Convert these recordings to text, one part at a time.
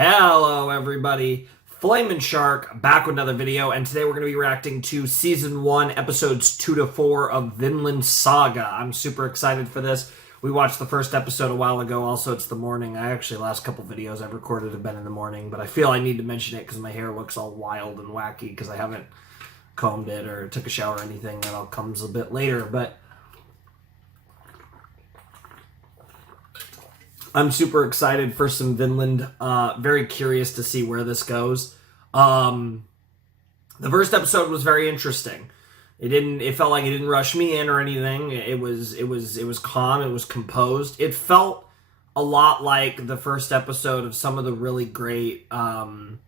Hello everybody, Flamin' Shark back with another video, and today we're going to be reacting to Season 1, Episodes 2 to 4 of Vinland Saga. I'm super excited for this. We watched the first episode a while ago, also it's the morning. Last couple videos I've recorded have been in the morning, but I feel I need to mention it because my hair looks all wild and wacky because I haven't combed it or took a shower or anything. That all comes a bit later, but I'm super excited for some Vinland. Very curious to see where this goes. The first episode was very interesting. It felt like it didn't rush me in or anything. It was calm. It was composed. It felt a lot like the first episode of some of the really great live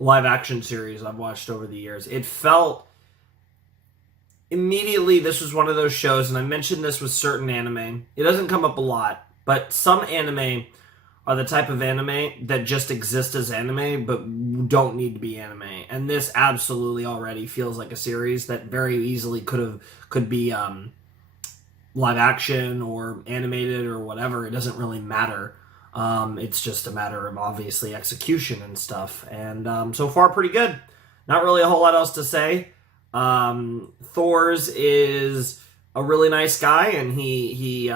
action series I've watched over the years. It felt immediately this was one of those shows, and I mentioned this with certain anime. It doesn't come up a lot. But some anime are the type of anime that just exist as anime, but don't need to be anime. And this absolutely already feels like a series that very easily could be live action or animated or whatever. It doesn't really matter. It's just a matter of obviously execution and stuff. And so far, pretty good. Not really a whole lot else to say. Thor's is a really nice guy, and he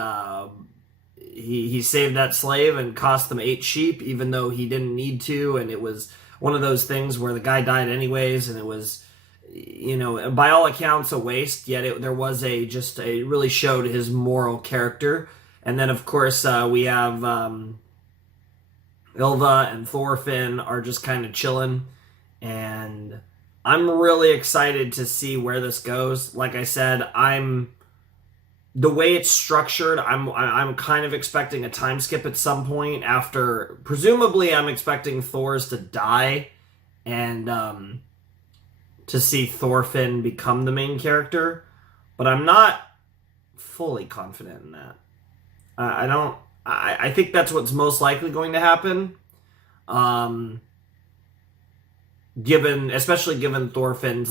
saved that slave and cost them 8 sheep, even though he didn't need to, and it was one of those things where the guy died anyways, and it was, by all accounts, a waste, yet it really showed his moral character. And then, of course, we have Ylva and Thorfinn are just kind of chilling, and I'm really excited to see where this goes. Like I said, the way it's structured, I'm kind of expecting a time skip at some point after, presumably I'm expecting Thor's to die and to see Thorfinn become the main character, but I'm not fully confident in that. I think that's what's most likely going to happen, especially given Thorfinn's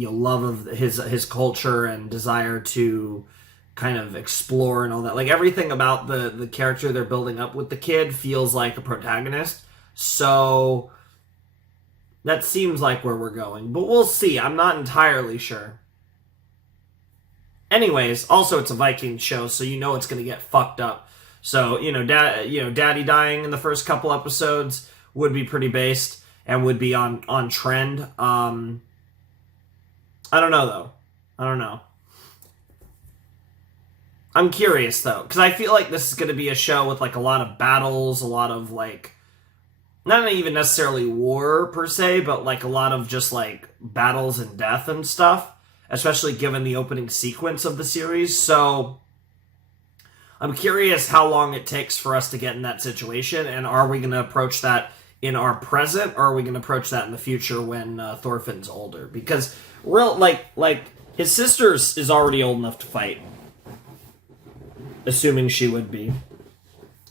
love of his culture and desire to kind of explore and all that. Like, everything about the character they're building up with the kid feels like a protagonist. So that seems like where we're going. But we'll see. I'm not entirely sure. Anyways, also it's a Viking show, so it's going to get fucked up. So, Daddy dying in the first couple episodes would be pretty based and would be on trend. I don't know, though. I don't know. I'm curious, though, because I feel like this is going to be a show with, a lot of battles, a lot of, not even necessarily war, per se, but, a lot of just, battles and death and stuff, especially given the opening sequence of the series. So I'm curious how long it takes for us to get in that situation, and are we going to approach that in our present, or are we going to approach that in the future when Thorfinn's older? Because his sister is already old enough to fight, assuming she would be,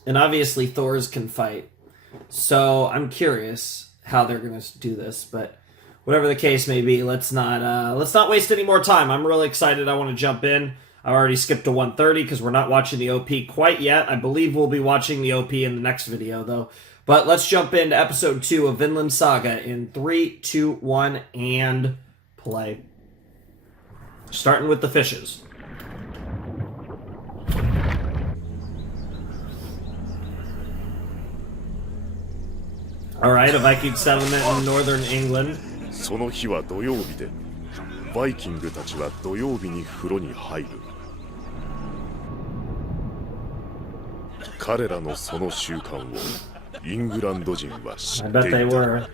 and obviously Thor's can fight. So I'm curious how they're going to do this, but whatever the case may be, let's not waste any more time. I'm really excited. I want to jump in. I already skipped to 1:30 because we're not watching the OP quite yet. I believe we'll be watching the OP in the next video, though. But let's jump into episode 2 of Vinland Saga in 3, 2, 1, and play. Starting with the fishes. Alright, a Viking settlement in northern England. その日は土曜日で、バイキングたちは土曜日に風呂に入る。彼らのその習慣をイングランド人は知っていた。I bet they were.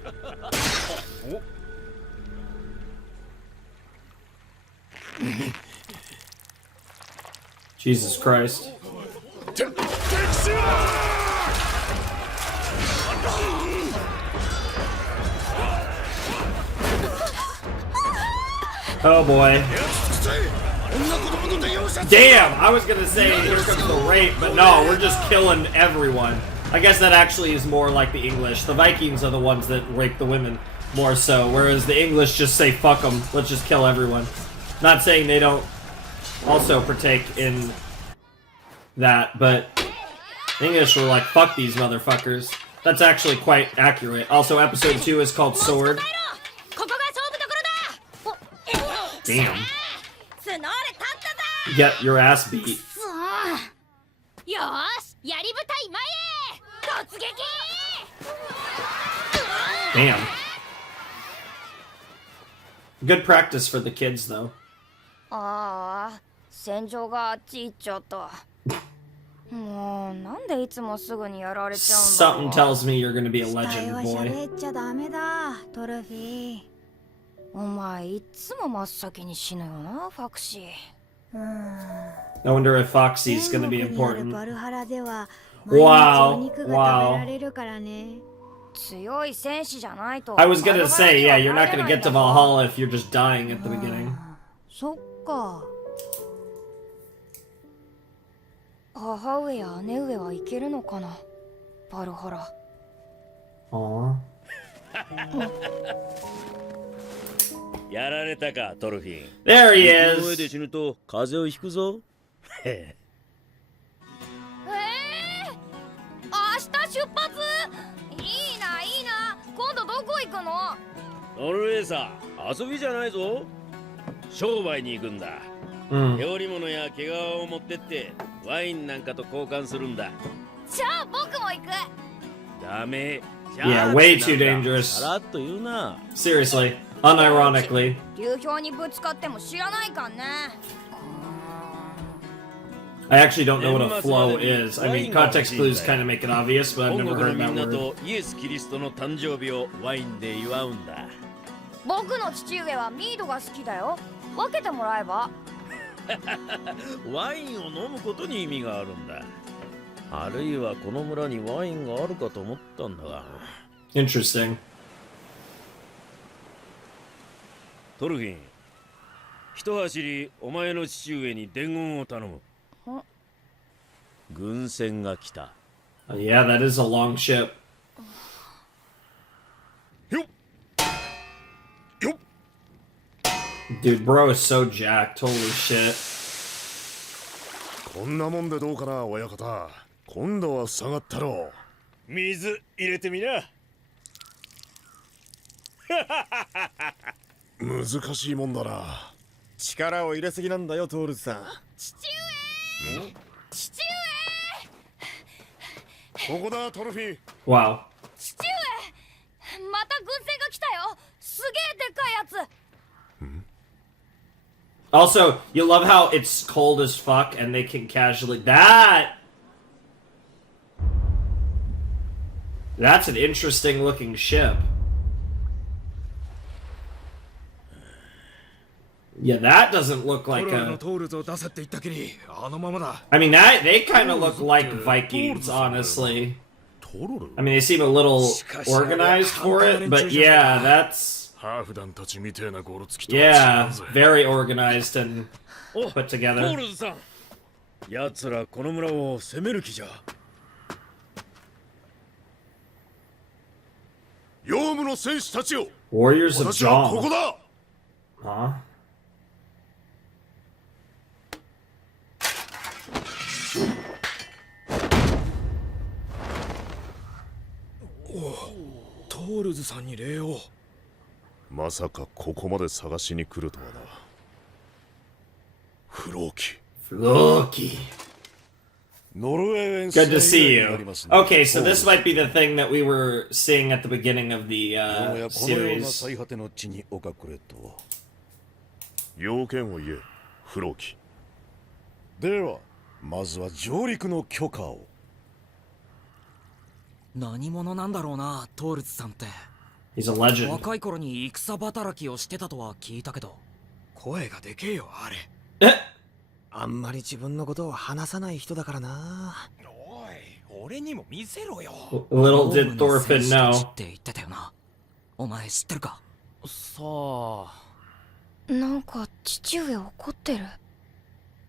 Jesus Christ. Oh boy. Damn! I was gonna say, here comes the rape, but no, we're just killing everyone. I guess that actually is more like the English. The Vikings are the ones that rape the women more so, whereas the English just say, fuck them, let's just kill everyone. Not saying they don't also partake in that, but English were like, fuck these motherfuckers. That's actually quite accurate. Also, episode 2 is called Sword. Damn. Get your ass beat. Damn. Good practice for the kids, though. ああ、戦場があっち行っちゃった。もうなんでいつもすぐにやられちゃうんだろ Something tells me you're gonna be a 期待 legend, は boy. 喋っちゃダメだ、トロフィー。お前いつも真っ先に死ぬよな、ファクシー。I wonder if Foxy's 天 gonna 国 be にある important. バルハラでは Wow, 毎日お肉が食べられるからね。強い戦士じゃないと。 I was gonna say, yeah, you're バ not ルハ gonna ラに get to は入れないんだぞ。 Valhalla if you're just dying at the beginning. そっか。母上や姉上は行けるのかな、バルハラ。 Aww. やられたか、トルフィン。 There he 雪の上 is. で死ぬと風邪をひくぞ。へ明日出発。いいな、いいな。今度どこ行くの？ノルウェーさ、遊びじゃないぞ。商売に行くんだ。 Mm. 料理物や毛皮を持ってってワインなんかと交換するんだ。じゃあ僕も行く。ダメ。じ Yeah, way って too なんだ dangerous. さらっと言うな。 Seriously, unironically. 流氷にぶつかっても知らないかんね。 I actually don't know what a flow is. I mean, context clues kind of make it obvious, but I've 本 never 国の heard みん that な word. とイエス・キリストの誕生日をワインで祝うんだ。僕の父上はミードが好きだよ。分けてもらえば。ワインを飲むことに意味があるんだ。あるいはこの村にワインがあるかと思ったんだが。 Interesting. トルフィン、一走りお前の父上に伝言を頼む。軍船が来た。Yeah, that is a long ship. よっよっ Dude, bro is so jacked. Holy shit. こんなもんでどうかな、親方。今度は下がったろう。水入れてみな。難しいもんだな。力を入れすぎなんだよ、トールズさん。父上。父ここだ、トロフィー。 Wow. 父上。また軍船が来たよ。すげえでかいやつ。 Also, you love how it's cold as fuck and they can casually... That's an interesting looking ship. Yeah, that doesn't look ト like ロルの a... トールズを出せって言ったきり、あのままだ。 I mean, they kind of look like Vikings, honestly. トロル I mean, they seem a little organized for it, but yeah, that's... ハーフ団たちみてえなゴロつきと Yeah, 違うぜ。 very organized and お、 put ト together. ールズさん。奴らこの村を攻める気じゃ。ヨウムの戦士たちよ。 Warriors of 私はここ Jong. だ。 Huh? トールズさんに礼を。まさかここまで探しに来るとはな。フローキ。 Loki. ノルウェー Good to see you. Okay, so this might be the thing that we were seeing at the beginning of the このような series. 最果ての地にお隠れと。要件を言え、フローキ。では、まずは上陸の許可を。何者なんだろうな、トールズさんって。 He's a legend. 若い頃に戦働きをしてたとは聞いたけど。声がでけえよ、あれ。あんまり自分のことを話さない人だからな。おい、俺にも見せろよ。 Little did ドームの Thorfinn 戦士たち know. って言ってたよな。お前知ってるか？さあ、なんか父上怒ってる。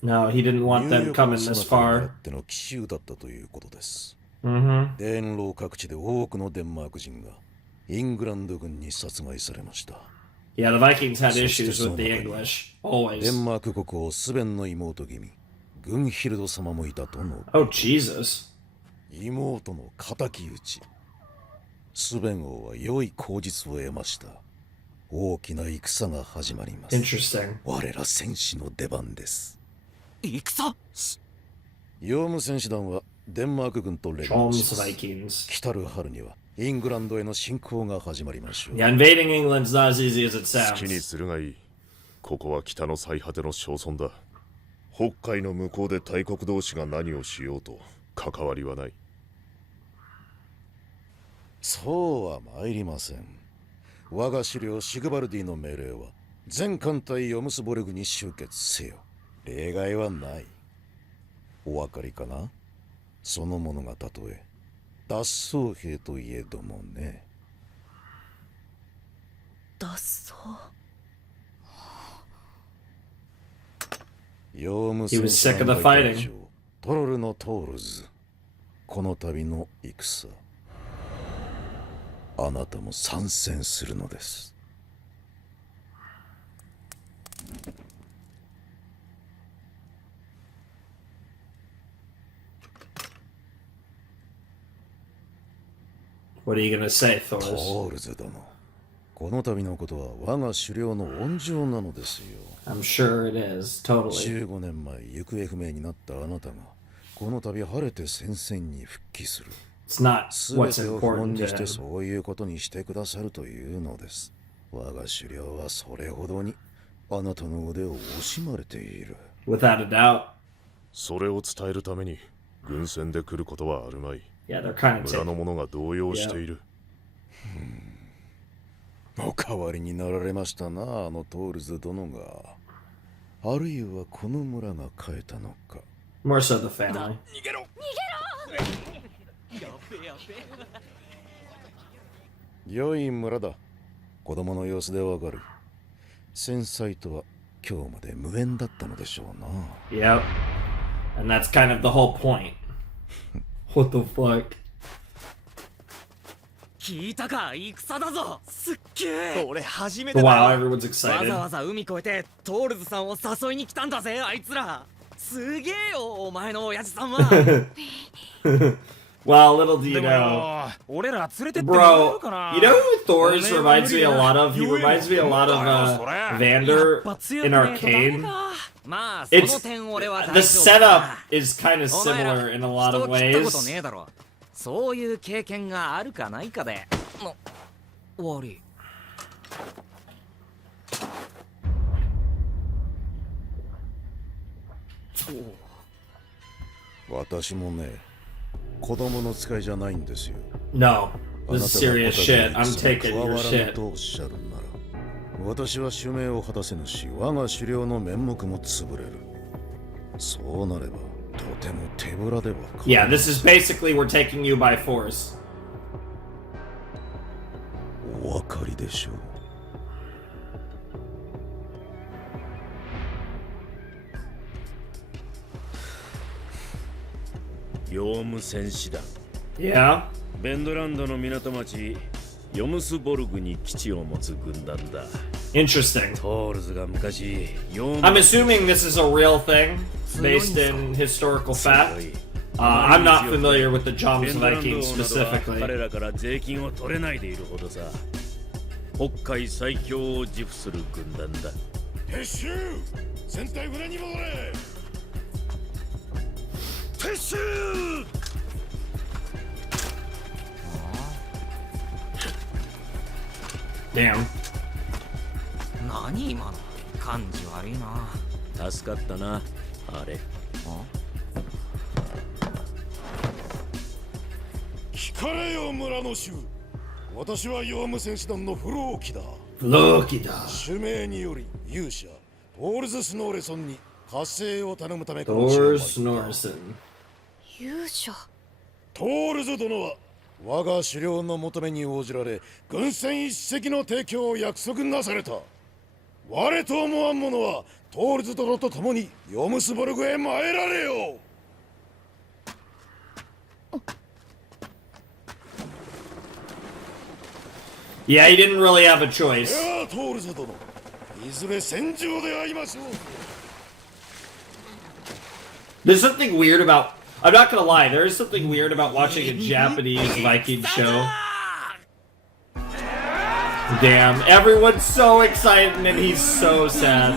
No, he didn't want them coming this 姿を狙 far. っての奇襲だったということです。 Mm-hmm. 伝路各地で多くのデンマーク人がイングランド軍に殺害されました。 Yeah, the Vikings had issues with the English. デ Always. ンマーク国王スベンの妹君、グンヒルド様もいたとの。 Oh, Jesus. 妹の敵討ち。スベン王は良い口実を得ました。大きな戦が始まります。 Interesting. 我ら戦士の出番です。戦？ヨウム戦士団はデンマーク軍と連合します。 Vikings. 来たる春にはイングランドへの侵攻が始まりましょう。 Yeah, invading England's not as easy as it 好きに sounds. するがいい。ここは北の最果ての小村だ。北海の向こうで大国同士が何をしようと関わりはない。そうは参りません。我が資料シグバルディの命令は全艦隊ヨムスボルグに集結せよ。例外はない。お分かりかな？そのものがたとえ脱走兵といえどもね。脱走。ヨウム He was 戦 sick 士 of 団 the 大 fighting. 隊長トロルのトールズ。この度の戦、あなたも参戦するのです。What are you gonna say, ト Thors? ールズ殿、この度のことは我が狩猟の恩情なのですよ。 I'm sure it is. Totally. 15年前行方不明になったあなたがこの度晴れて戦線に復帰する。 It's not すべ what's てを不問 important にして to him. そういうことにしてくださるというのです。我が狩猟はそれほどにあなたの腕を惜しまれている。 Without a doubt. それを伝えるために軍船で来ることはあるまい。 Yeah, they're kind of 村の者が動揺している。お代わりになられましたな、あのトールズ殿が。あるいはこの村が変えたのか。 more so the family. 良い村だ。子供の様子でわかる。戦災とは今日まで無縁だったのでしょうな。 Yep. And that's kind of the whole point. What the fuck? 聞いたか？戦だぞ。すっげえ。俺初めてだ Wow, よ。 everyone's わ excited. ざわざ海越えてトールズさんを誘いに来たんだぜ、あいつら。すげえよ、お前の親父さんは。 Well, little do you でも know. よ、俺ら連れてってもらえ Bro, るかな。 you know who Thors reminds me a lot of? He reminds me a lot of Vander in Arcane. まあ、その It's 点俺は the 大丈夫だ。 setup is kind of お前ら similar in a lot 人 of を切ったことね ways. えだろ。そういう経験があるかないかで。悪い。私もね、子供の使いじゃないんですよ。 No, あ this な is たが serious こ shit. た I'm びに taking 加 your わらぬ shit. とおっしゃるなら、私は使命を果たせぬし、我が狩猟の面目も潰れる。そうなれば、とても手ぶらではか Yeah, this is basically we're taking you by force. お分かりでしょう。ヨウム戦士団。 Yeah? ベンドランドの港町ヨムスボルグに基地を持つ軍団だ。 Interesting. トールズが昔ヨウム I'm assuming this is a real thing based in historical fact. I'm not familiar with the ベ Joms ンドランド Vikings 王などは specifically. 彼らから税金を取れないでいるほどさ。北海最強を自負する軍団だ。撤収、船体船に戻れ。撤収。 Damn. 何今の感じ悪いな。助かったな、あれ。聞かれよ村の衆。私はヨウム戦士団のフローキだ。 Lokida. 主命により勇者トールズ・スノーレソンに活性を頼むためこの地を Thor 参った。 Snorson. 勇者。トールズ殿は我が狩猟の求めに応じられ軍船一隻の提供を約束なされた。我と思わん者はトールズ殿と共にヨムスボルグへ参られよ。Yeah, he didn't really have a choice. いやトールズ殿、いずれ戦場で会いましょう。There's something weird about I'm not gonna lie, there is something weird about watching a Japanese Viking show. Damn, everyone's so excited and then he's so sad.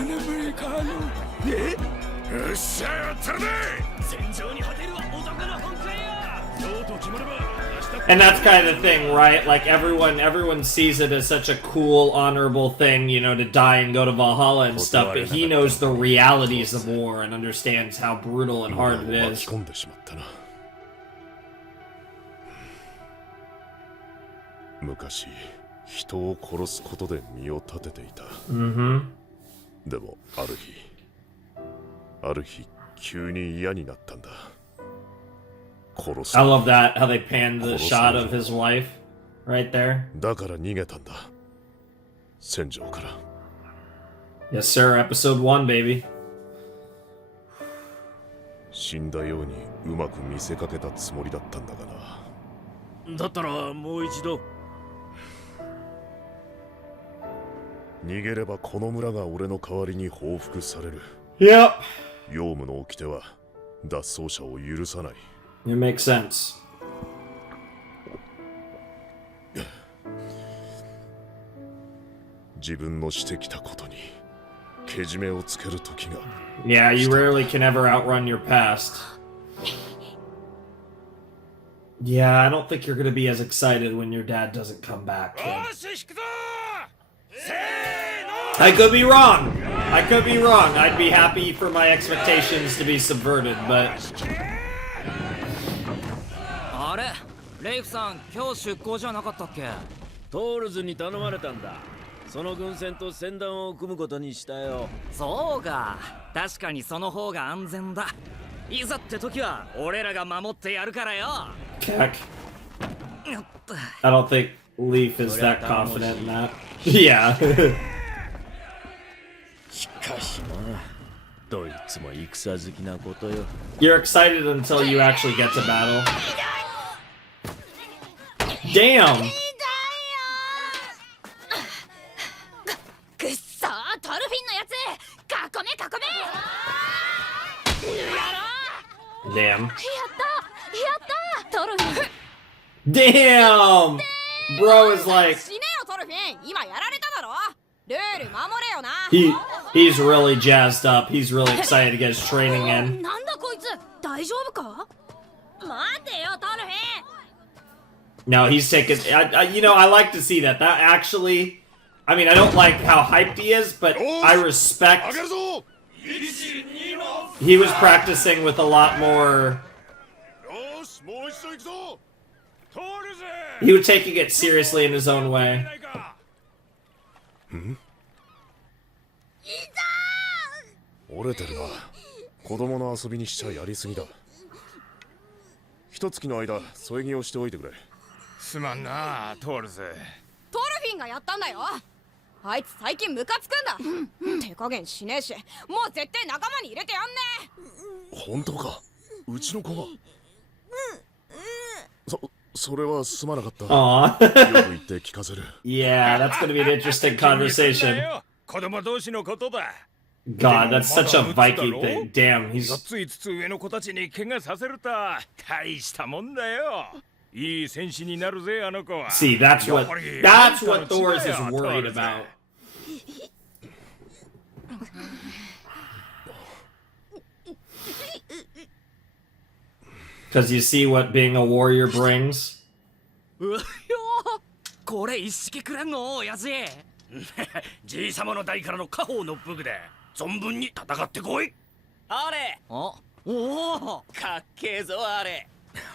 And that's kind of the thing, right? Like everyone sees it as such a cool, honorable thing, you know, to die and go to Valhalla and stuff, but he knows the realities of war and understands how brutal and hard it is. 昔、人を殺すことで身を立てていた。でもある日急に嫌になったんだ。 I love that, how they panned the shot of his wife right there. だから逃げたんだ。戦場から。 Yes, sir. Episode 1, baby. 死んだようにうまく見せかけたつもりだったんだがな。だったらもう一度。逃げればこの村が俺の代わりに報復される。Yep. ヨウムの掟は脱走者を許さない。 It makes sense. 自分のしてきたことにけじめをつける時が。 Yeah, you rarely can ever outrun your past. Yeah, I don't think you're gonna be as excited when your dad doesn't come back, kid. I could be wrong. I could be wrong. I'd be happy for my expectations to be subverted, but... あれレイフさん今日出航じゃなかったっけ？トールズに頼まれたんだ。その軍船と船団を組むことにしたよ。そうか、確かにその方が安全だ。いざって時は俺らが守ってやるからよ。 Heck. I don't think Leaf is that confident in that. Yeah. しかしな、どいつも戦好きなことよ。 You're excited until you actually get to battle. Damn! くっそー、トルフィンのやつ囲め Damn. やったトルフィン Damn! Bro is like... 死ねよトルフィン今やられただろルール守れよな He's really jazzed up. He's really excited to get his training in. なんだこいつ大丈夫か待てよトルフィン No, he's taking... you know, I like to see that. That actually... I mean, I don't like how hyped he is, but I respect... He was practicing with a lot more... He was taking it seriously in his own way. 折れてるな。子供の遊びにしちゃやりすぎだ。一月の間添え木をしておいてくれ。すまんなトールズ。トルフィンがやったんだよあいつ最近ムカつくんだ手加減しねえしもう絶対仲間に入れてやんね本当か。うちの子が。それはすまなかった。 Aw. よく言って聞かせる。 Yeah, that's gonna be an interesting conversation. 子供同士のことだ。 God, that's such a Viking thing. Damn, he's... 4つ5つ上の子たちに怪我させると大したもんだよ。いい戦士になるぜあの子は。 See, that's what Thor's is worried about. Because you see what being a warrior brings. うわよこれ一式くれんの親父。じいさまの代からの家宝の武具で存分に戦ってこい。あれおおかっけえぞあれ。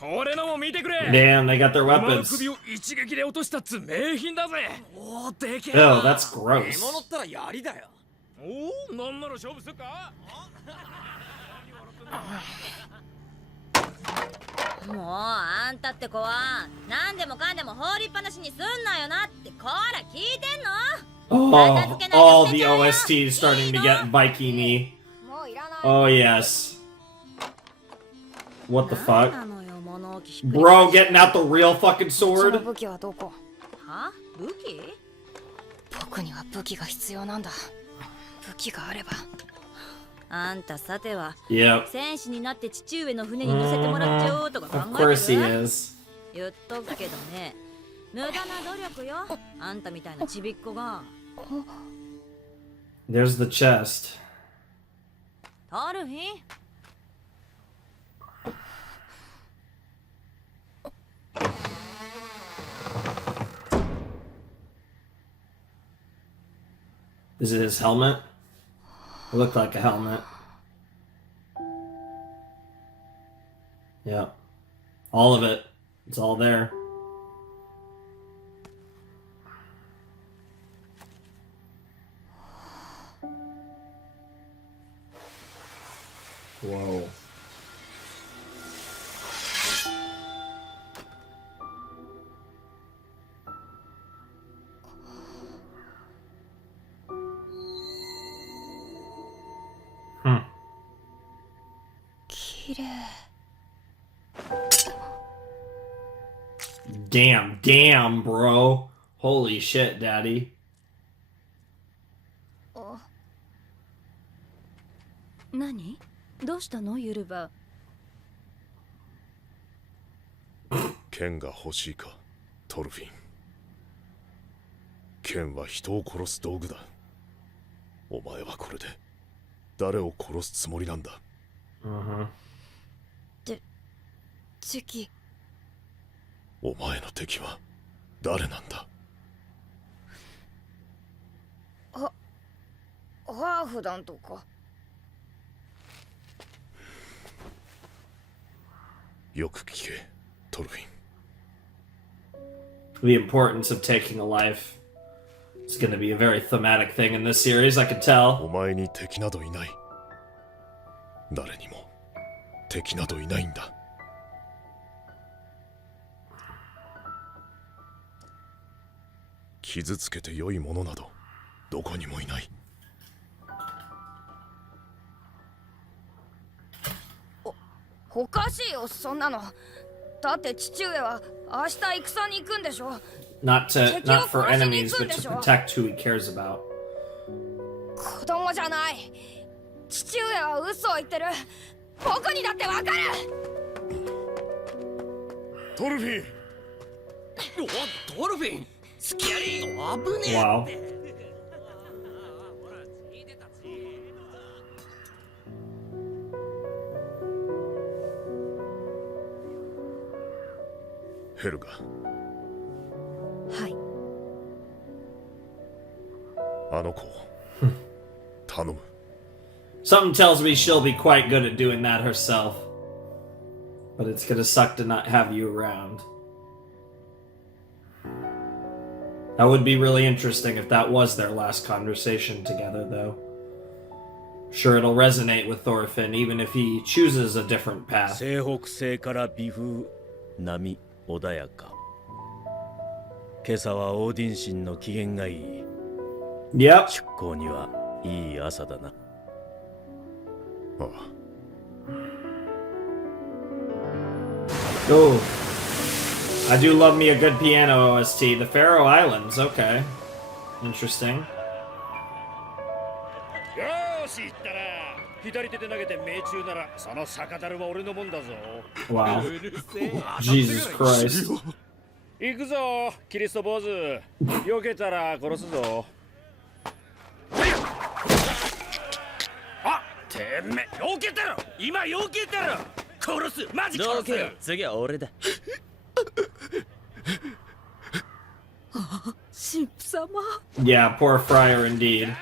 俺のも見てくれ。 Damn, they got their 馬の weapons. 首を一撃で落としたっつ名品だぜ。おおでけえ Oh, that's gross. 獲物ったら槍だよ。おおなんなら勝負するか。もうあんたって子は何でもかんでも放りっぱなしにすんなよなってこら聞いてんの Oh, all the OST is starting to get Viking-y. もういらない Oh, yes. What the fuck? Bro, getting out the real fucking その sword? 武器はどこは武器僕には武器が必要なんだ武器があればあんたさては Yep. 戦士になって父上の船に乗せてもらっちゃおうとか Of 考え course て he る？ is. 言っとくけどね、無駄な努力よ。あんたみたいなちびっこが。There's the chest. トルフィン、Is it his helmet? It looked like a helmet. Yep. All of it. It's all there. Whoa. Hmm. 綺麗。 Damn, bro. Holy shit, daddy. 何？どうしたのユルバ？剣が欲しいか、トルフィン。剣は人を殺す道具だ。お前はこれで誰を殺すつもりなんだ。敵。お前の敵は誰なんだ。ハーフ団とか。よく聞け、トルフィン。 The importance of taking a life. It's going to be a very thematic thing in this series, I can tell. お前に敵などいない。誰にも敵などいないんだ。傷つけて良いものなどどこにもいない。おかしいよ、そんなの。だって父上は明日戦に行くんでしょ。 Not for enemies, but to protect who he cares about. 子供じゃない。父上は嘘を言ってる。僕にだってわかる。トルフィン。お、トルフィン、スキャリー、危ねえ。 Wow. ヘルガ。はい。あの子を頼む。 Something tells me she'll be quite good at doing that herself. But it's gonna suck to not have you around. That would be really interesting if that was their last conversation together, though. Sure, it'll resonate with Thorfinn, even if he chooses a different path. 西北西から微風、波穏やか。今朝はオーディン神の機嫌がいい。 Yep. 出港にはいい朝だな。ああ。 Oh. I do love me a good piano OST. The Faroe Islands, okay. Interesting. よーし、行ったな。左手で投げて命中ならその酒樽は俺のもんだぞ。 Wow. Jesus Christ. 行くぞ、キリスト坊主。避けたら殺すぞ。あ、てめえ、避けたろ。今避けたろ。殺す、マジ殺す。次は俺だ。神父様。 Yeah, poor Friar indeed.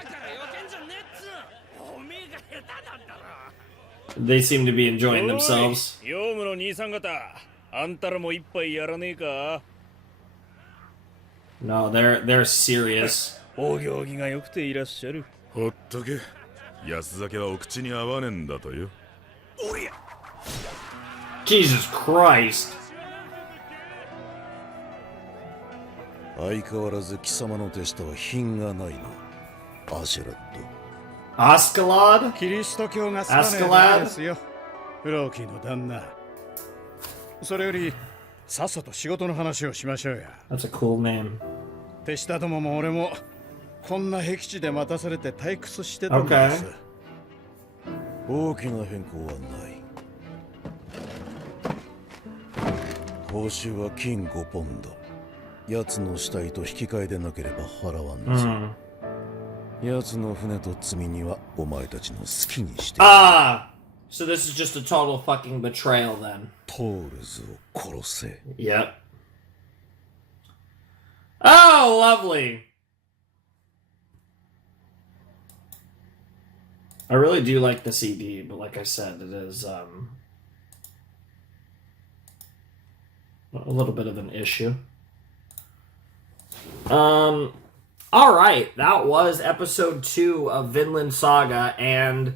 They seem to be enjoying themselves. ヨウムの兄さん方、あんたらも一杯やらねえか。 No, they're serious. お行儀が良くていらっしゃる。ほっとけ。安酒はお口に合わねえんだとよ。 Jesus Christ. 相変わらず貴様の手下は品がないな、アシュレット。 Ascalad? キリスト教が好かねえだけですよ、フローキーの旦那。それよりさっさと仕事の話をしましょうや。 That's a cool name. 手下どもも俺もこんな僻地で待たされて退屈してたんです。大きな変更はない。報酬は金5ポンド。奴の死体と引き換えでなければ払わんぞ。奴の船と積み荷はお前たちの好きにして。Ah! So this is just a total fucking betrayal then. トールズを殺せ。Yep. Oh, lovely. I really do like the CD, but like I said, it is a little bit of an issue. All right, that was episode 2 of Vinland Saga, and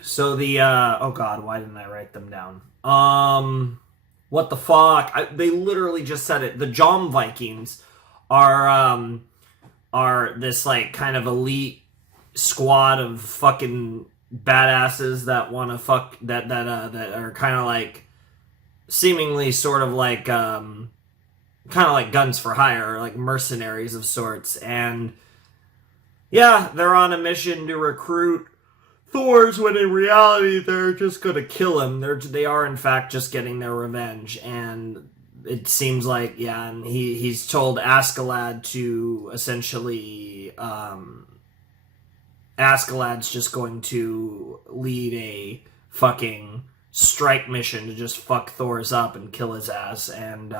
so the oh god, why didn't I write them down? What the fuck? They literally just said it. The Jom Vikings are this like kind of elite squad of fucking badasses that want to fuck that are kind of like seemingly sort of like kind of like guns for hire, or like mercenaries of sorts, and yeah, they're on a mission to recruit Thor's, when in reality they're just gonna kill him. They are in fact just getting their revenge, and it seems like, yeah, and he's told Askeladd to essentially Askeladd's just going to lead a fucking strike mission to just fuck Thor's up and kill his ass, and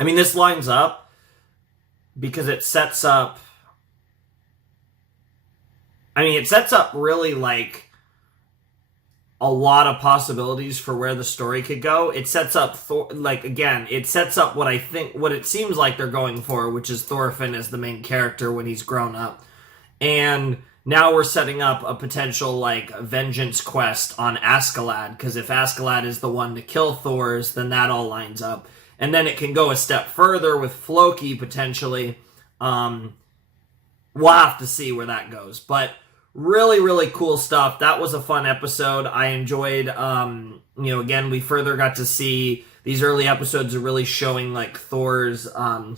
I mean, this lines up because it sets up, I mean, it sets up really, like, a lot of possibilities for where the story could go. It sets up, it sets up what it seems like they're going for, which is Thorfinn as the main character when he's grown up. And now we're setting up a potential, like, vengeance quest on Askeladd, because if Askeladd is the one to kill Thor's, then that all lines up. And then it can go a step further with Floki, potentially. We'll have to see where that goes. But really, really cool stuff. That was a fun episode. I enjoyed, again, we further got to see these early episodes are really showing, like, Thor's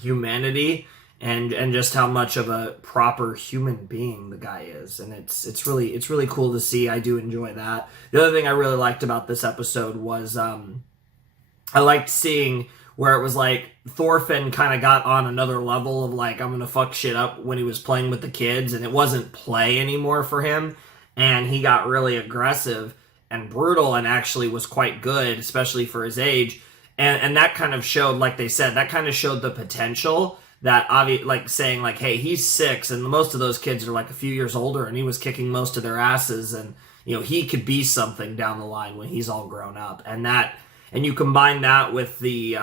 humanity and just how much of a proper human being the guy is. And it's really cool to see. I do enjoy that. The other thing I really liked about this episode was I liked seeing where it was like Thorfinn kind of got on another level of like, I'm gonna fuck shit up when he was playing with the kids, and it wasn't play anymore for him, and he got really aggressive and brutal and actually was quite good, especially for his age, and that kind of showed, like they said, that kind of showed the potential that like saying like, hey, he's 6 and most of those kids are like a few years older, and he was kicking most of their asses, and he could be something down the line when he's all grown up, and you combine that with the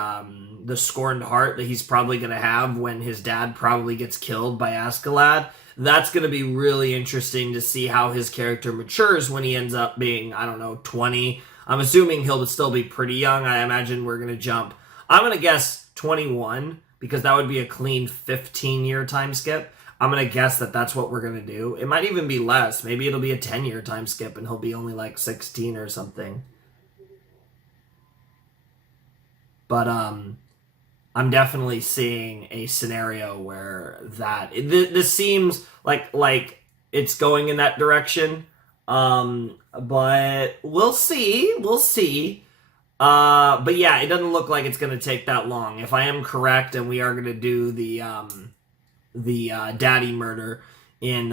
scorned heart that he's probably going to have when his dad probably gets killed by Askeladd. That's going to be really interesting to see how his character matures when he ends up being, I don't know, 20. I'm assuming he'll still be pretty young. I imagine we're going to jump. I'm going to guess 21, because that would be a clean 15-year time skip. I'm going to guess that that's what we're going to do. It might even be less. Maybe it'll be a 10-year time skip and he'll be only like 16 or something. But I'm definitely seeing a scenario where this seems like it's going in that direction. But we'll see. But yeah, it doesn't look like it's going to take that long. If I am correct, and we are going to do the daddy murder in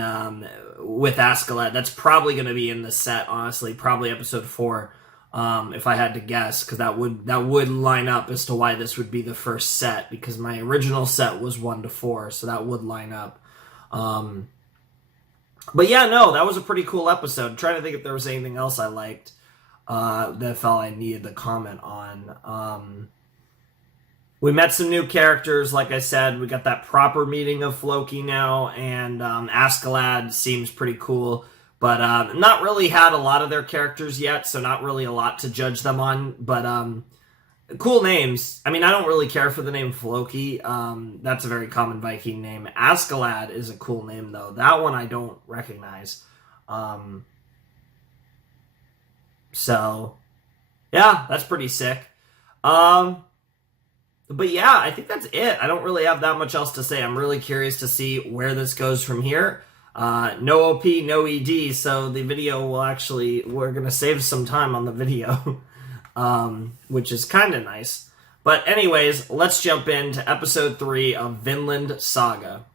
with Askeladd, that's probably going to be in the set. Honestly, probably episode 4. If I had to guess, because that would line up as to why this would be the first set, because my original set was 1 to 4, so that would line up. But yeah, no, that was a pretty cool episode. I'm trying to think if there was anything else I liked that I felt I needed to comment on. We met some new characters, like I said. We got that proper meeting of Floki now, and Askeladd seems pretty cool. But not really had a lot of their characters yet, so not really a lot to judge them on. But cool names. I mean, I don't really care for the name Floki. That's a very common Viking name. Askeladd is a cool name, though. That one I don't recognize. So, yeah, that's pretty sick. But yeah, I think that's it. I don't really have that much else to say. I'm really curious to see where this goes from here. No OP, no ED, so the video will actually, we're going to save some time on the video, which is kind of nice. But anyways, let's jump into episode 3 of Vinland Saga.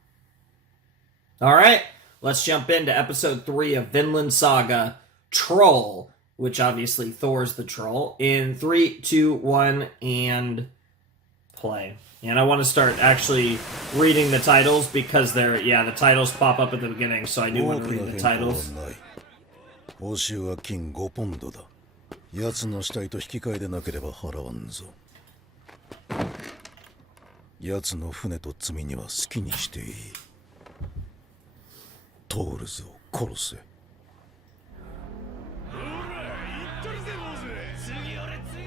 Alright, let's jump into episode 3 of Vinland Saga, Troll, which obviously Thor's the troll, in 3, 2, 1, and play. And I want to start actually reading the titles because the titles pop up at the beginning, so I do want to read the titles. 報酬は金5ポンドだ。奴の死体と引き換えでなければ払わんぞ。奴の船と罪には好きにしていい。トールズを殺せ。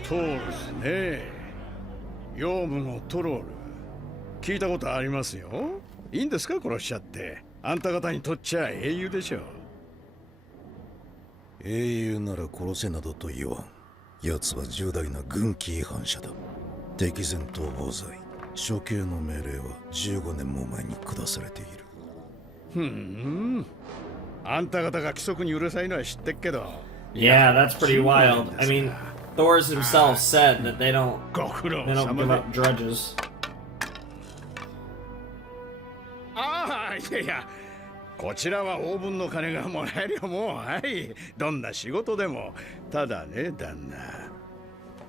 トールズね。ヨウムのトロール。聞いたことありますよ。いいんですか殺しちゃって。あんた方にとっちゃ英雄でしょ。英雄なら殺せなどと言わん。奴は重大な軍紀違反者だ。敵前逃亡罪。処刑の命令は15年も前に下されている。あんた方が規則にうるさいのは知ってっけど。Yeah, that's pretty wild. I mean, Thor's himself said that they don't give up drudges. いやいや、こちらは応分の金がもらえるよ。もうはいどんな仕事でも。ただね旦那、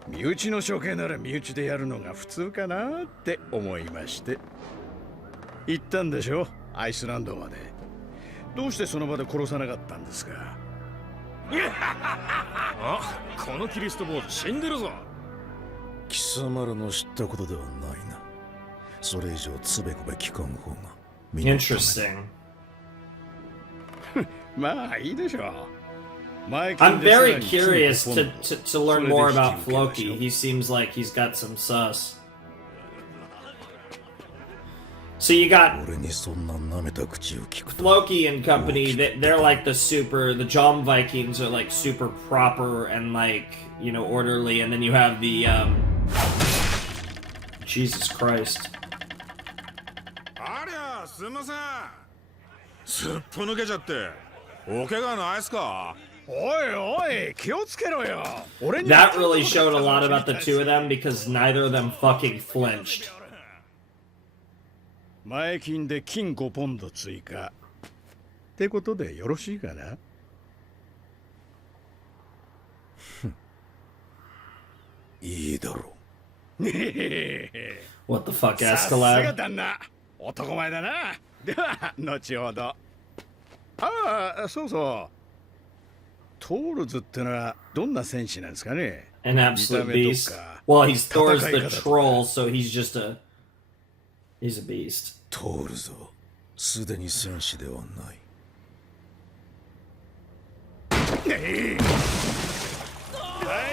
身内の処刑なら身内でやるのが普通かなって思いまして。行ったんでしょアイスランドまで。どうしてその場で殺さなかったんですか。あ、このキリスト坊主死んでるぞ。貴様らの知ったことではないな。それ以上つべこべ聞かん方が。Interesting. まあいいでしょう。I'm very curious to learn more about Floki. He seems like he's got some sus. So you got Floki and company. They're like the Jom Vikings are like super proper and like, you know, orderly. And then you have the, Jesus Christ. ありゃ、すみません。すっぽ抜けちゃって。お怪我ないっすか？おいおい、気をつけろよ。That really showed a lot about the two of them because neither of them fucking flinched. 前金で金5ポンド追加。ってことでよろしいかな？いいだろう。What the fuck, Escalade? さすが旦那。男前だな。では、後ほど。ああ、そうそう。トールズってのはどんな戦士なんですかね。 An absolute beast. Well, he's Thor's the troll, so he's a beast. トールズはすでに戦士ではない。はい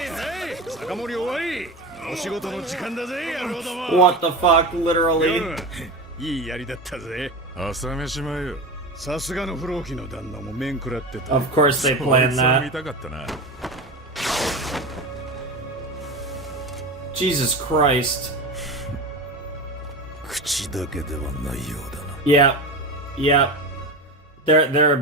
はい、酒盛り終わり。お仕事の時間だぜ、野郎ども。 What the fuck, literally? いいやりだったぜ。朝飯前よ。さすがのフローキの旦那も面食らってた。Of course they planned that. 見たかったな。Jesus Christ. 口だけではないようだな。Yep. Yep. They're a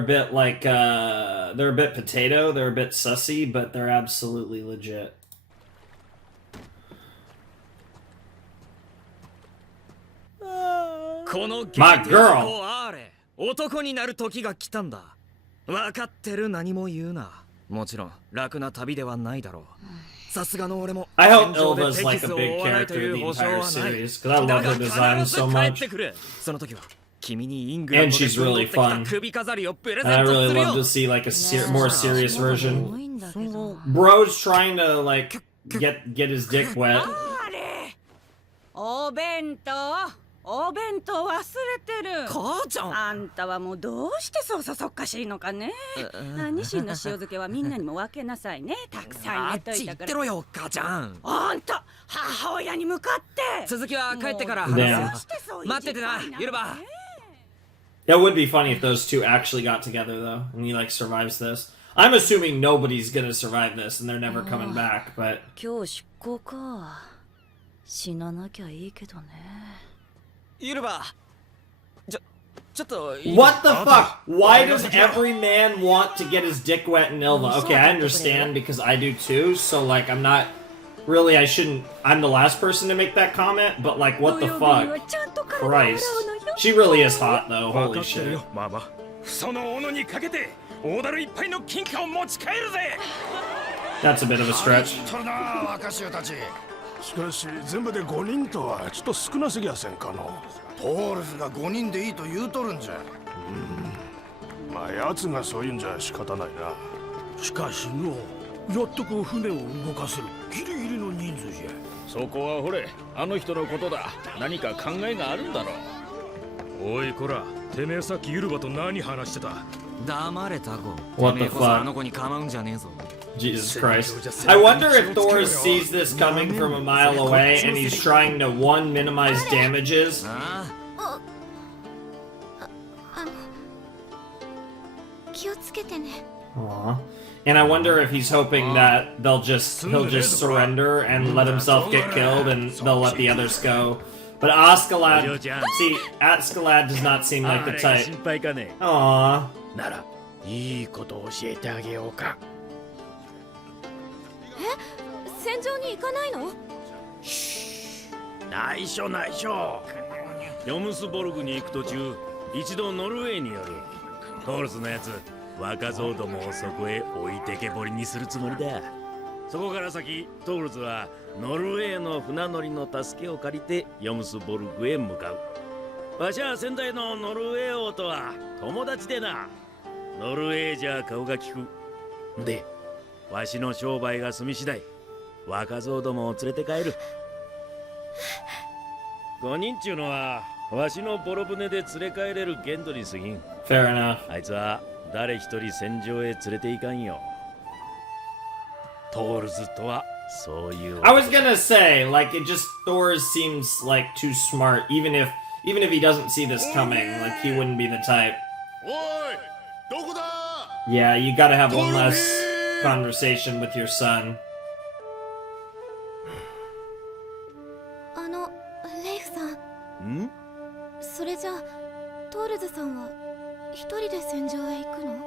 bit like they're a bit potato, they're a bit sussy, but they're absolutely legit. My girl. 男になる時が来たんだ。分かってる、何も言うな。もちろん楽な旅ではないだろう。さすがの俺も I hope Ilva's like a big character in the entire series because I love her design so much. その時は君にイング And she's really fun. And I really love to see like a more serious version. Bro's trying to like get his dick wet. お弁当忘れてる。母ちゃん、あんたはもうどうしてそうそっかしいのかね。ニシンの塩漬けはみんなにも分けなさいね。たくさん入れといたから。あっち行ってろよ、母ちゃん。あんた母親に向かって。続きは帰ってから話す。待っててな、ユルバ。That would be funny if those two actually got together though, and he like survives this. I'm assuming nobody's gonna survive this, and they're never coming back. But 今日出航か。死ななきゃいいけどね。ユルバ、What the fuck? Why does every man want to get his dick wet in Ilva? Okay, I understand because I do too, so like I'm not really, I'm the last person to make that comment, but like what the fuck? Christ. She really is hot though, holy shit. その斧にかけて大樽いっぱいの金貨を持ち帰るぜ。 That's a bit of a stretch. しかし全部で5人とはちょっと少なすぎやせんかの。トールズが5人でいいと言うとるんじゃ。まあ奴がそういうんじゃ仕方ないな。しかしのやっとこう船を動かせるギリギリの人数じゃ。そこはほれ、あの人のことだ。何か考えがあるんだろう。おいこら、てめえさっきユルバと何話してた？黙れタコ。 What the てめえこそあの fuck? 子に構うんじゃねえぞ。 Jesus Christ. I wonder if Thor sees this coming from a mile away and he's trying to, one, minimize damages. 気をつけてね。 Aww. And I wonder if he's hoping that he'll just surrender and let himself get killed and they'll let the others go. But Askeladd, see, Askeladd does not seem like the type. Aww. ならいいことを教えてあげようか。戦場に行かないの？内緒内緒。ヨムスボルグに行く途中、一度ノルウェーによる。トールズのやつ、若造どもをそこへ置いてけぼりにするつもりだ。そこから先、トールズはノルウェーの船乗りの助けを借りてヨムスボルグへ向かう。わしは先代のノルウェー王とは友達でな。ノルウェーじゃ顔が利く。で、わしの商売が済み次第、若造どもを連れて帰る。5人っちゅうのはわしのボロ船で連れ帰れる限度に過ぎん。 Fair enough. あいつは誰一人戦場へ連れて行かんよ。トールズとはそういう。 I was gonna say, like, it just, Thor seems like too smart, even if he doesn't see this coming, like, he wouldn't be the type. Yeah, you gotta have one less conversation with your son. レイフさん。ん？それじゃあトールズさんは一人で戦場へ行くの？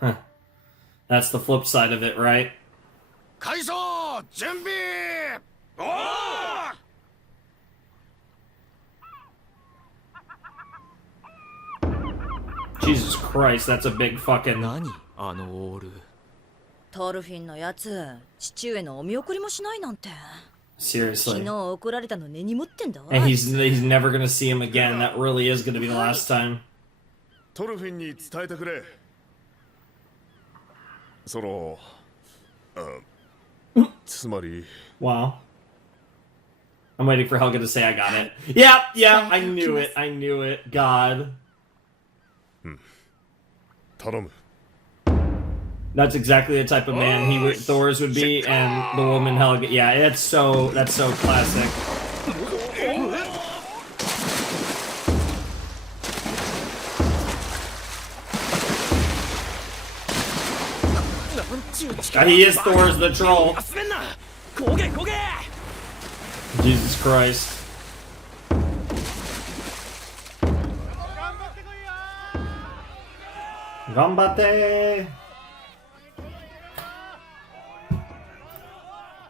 Huh. That's the flip side of it, right? 改装準備。おー！ Jesus Christ, that's a big fucking... 何あのオール。トルフィンのやつ、父上のお見送りもしないなんて。 Seriously. 昨日送られたの根に持ってんだわ。 And he's never gonna see him again. That really is gonna be the last time. トルフィンに伝えてくれ。その、つまり。 Wow. I'm waiting for Helga to say I got it. Yeah, I knew it. I knew it. God. 頼む。 That's exactly the type of man Thor's would be, and the woman Helga. Yeah, that's so classic. He is Thor's the troll. Jesus Christ. Gambate.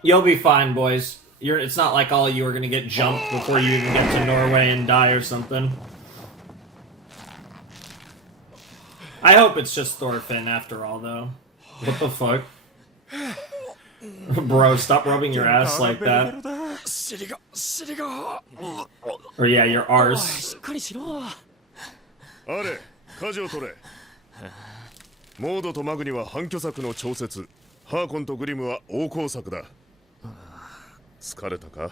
You'll be fine, boys. It's not like all of you are gonna get jumped before you even get to Norway and die or something. I hope it's just Thorfinn after all, though. What the fuck? Bro, stop rubbing your ass like that. Or yeah, your arse. あれ、舵を取れ。モードとマグには反挙策の調節。ハーコンとグリムは横行策だ。疲れたか？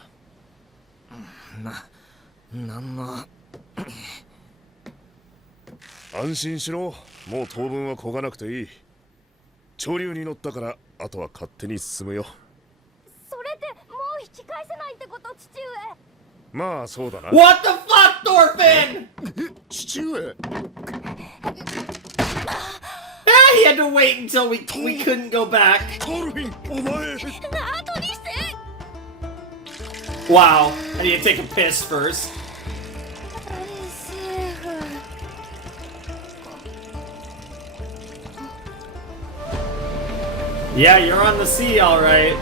なんの。安心しろ。もう当分は漕がなくていい。潮流に乗ったからあとは勝手に進むよ。それでもう引き返せないってこと、父上。まあそうだな。 What the fuck, Thorfinn? 父上。 He had to wait until we couldn't go back. トルフィン、お前。後にして。 Wow, I need to take a piss first. Yeah, you're on the sea, all right.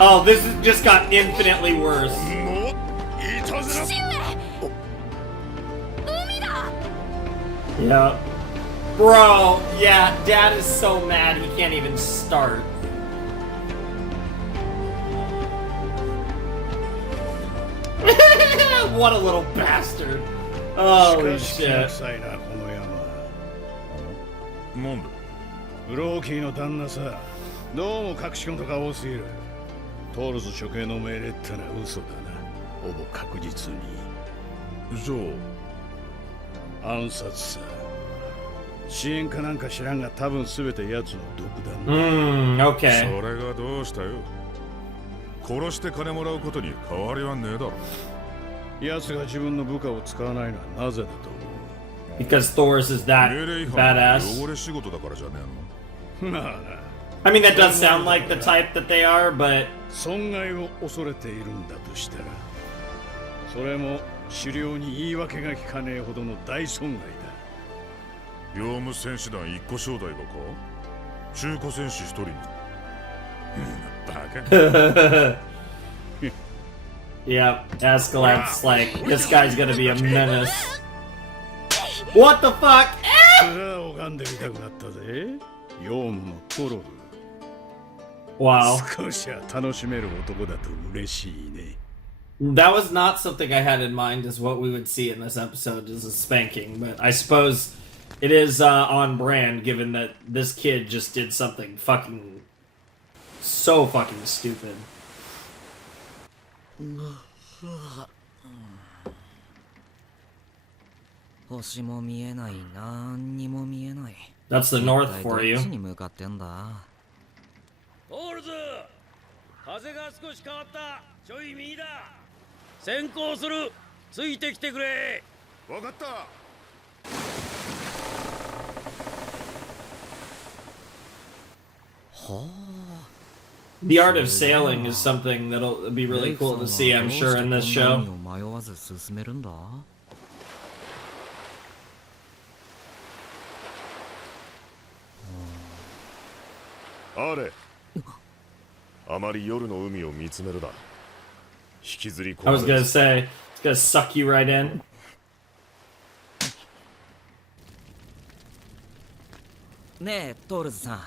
Oh, this just got infinitely worse. Yeah. Bro, yeah, Dad is so mad he can't even start. What a little bastard. Holy shit. なんでブローキーの旦那さ、どうも隠し事が多すぎる。トールズ処刑の命令ってのは嘘だな。ほぼ確実に。じゃあ暗殺さ。支援かなんか知らんが多分全て奴の独断だ。Okay. それがどうしたよ。殺して金もらうことに変わりはねえだろ。奴が自分の部下を使わないのはなぜだと思う。Because Thor's is that badass. 汚れ仕事だからじゃねえの。まあな。I mean, that does sound like the type that they are, but 損害を恐れているんだとしたら、それも狩猟に言い訳が聞かねえほどの大損害だ。用務戦士団一個正代がか中古戦士一人に。バカ。yeah, Askeladd's like, this guy's gonna be a menace. What the fuck? 拝んでみたくなったぜ。ヨウムのトロル。Wow. 少しは楽しめる男だと嬉しいね。That was not something I had in mind as what we would see in this episode as a spanking, but I suppose it is on brand given that this kid just did something so fucking stupid. That's the north for you. トールズ、風が少し変わった。ちょい右だ。先行する。ついてきてくれ。わかった。The art of sailing is something that'll be really cool to see, I'm sure, in this show. あれ、あまり夜の海を見つめるな。引きずり込 I ま was れ gonna る。 say, it's gonna suck you right in. ねえ、トールズさん。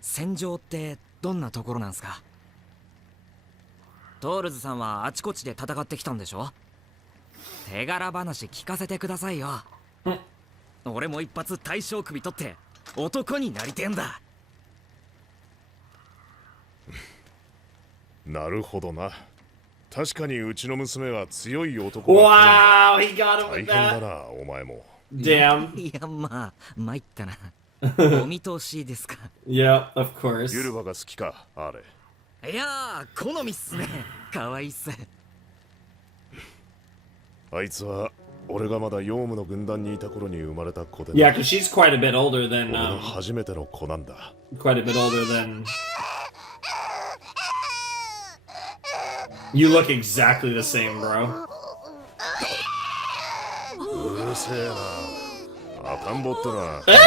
戦場ってどんなところなんすか？トールズさんはあちこちで戦ってきたんでしょ？手柄話聞かせてくださいよ。俺も一発大将首取って男になりてんだ。なるほどな。確かにうちの娘は強い男が。 Wow, he got him 大 with 変だ that. な、お前も。Damn. いや、まあ、参ったな。お見通しですか。Yeah, of course. ユルバが好きか、あれ。いやー、好みっすね。可愛いっす。あいつは俺がまだヨウムの軍団にいた頃に生まれた子で。Yeah, because she's quite a bit older than 俺の初めての子なんだ。quite a bit older than. You look exactly the same, bro. うるせえな。赤ん坊ってのはこんな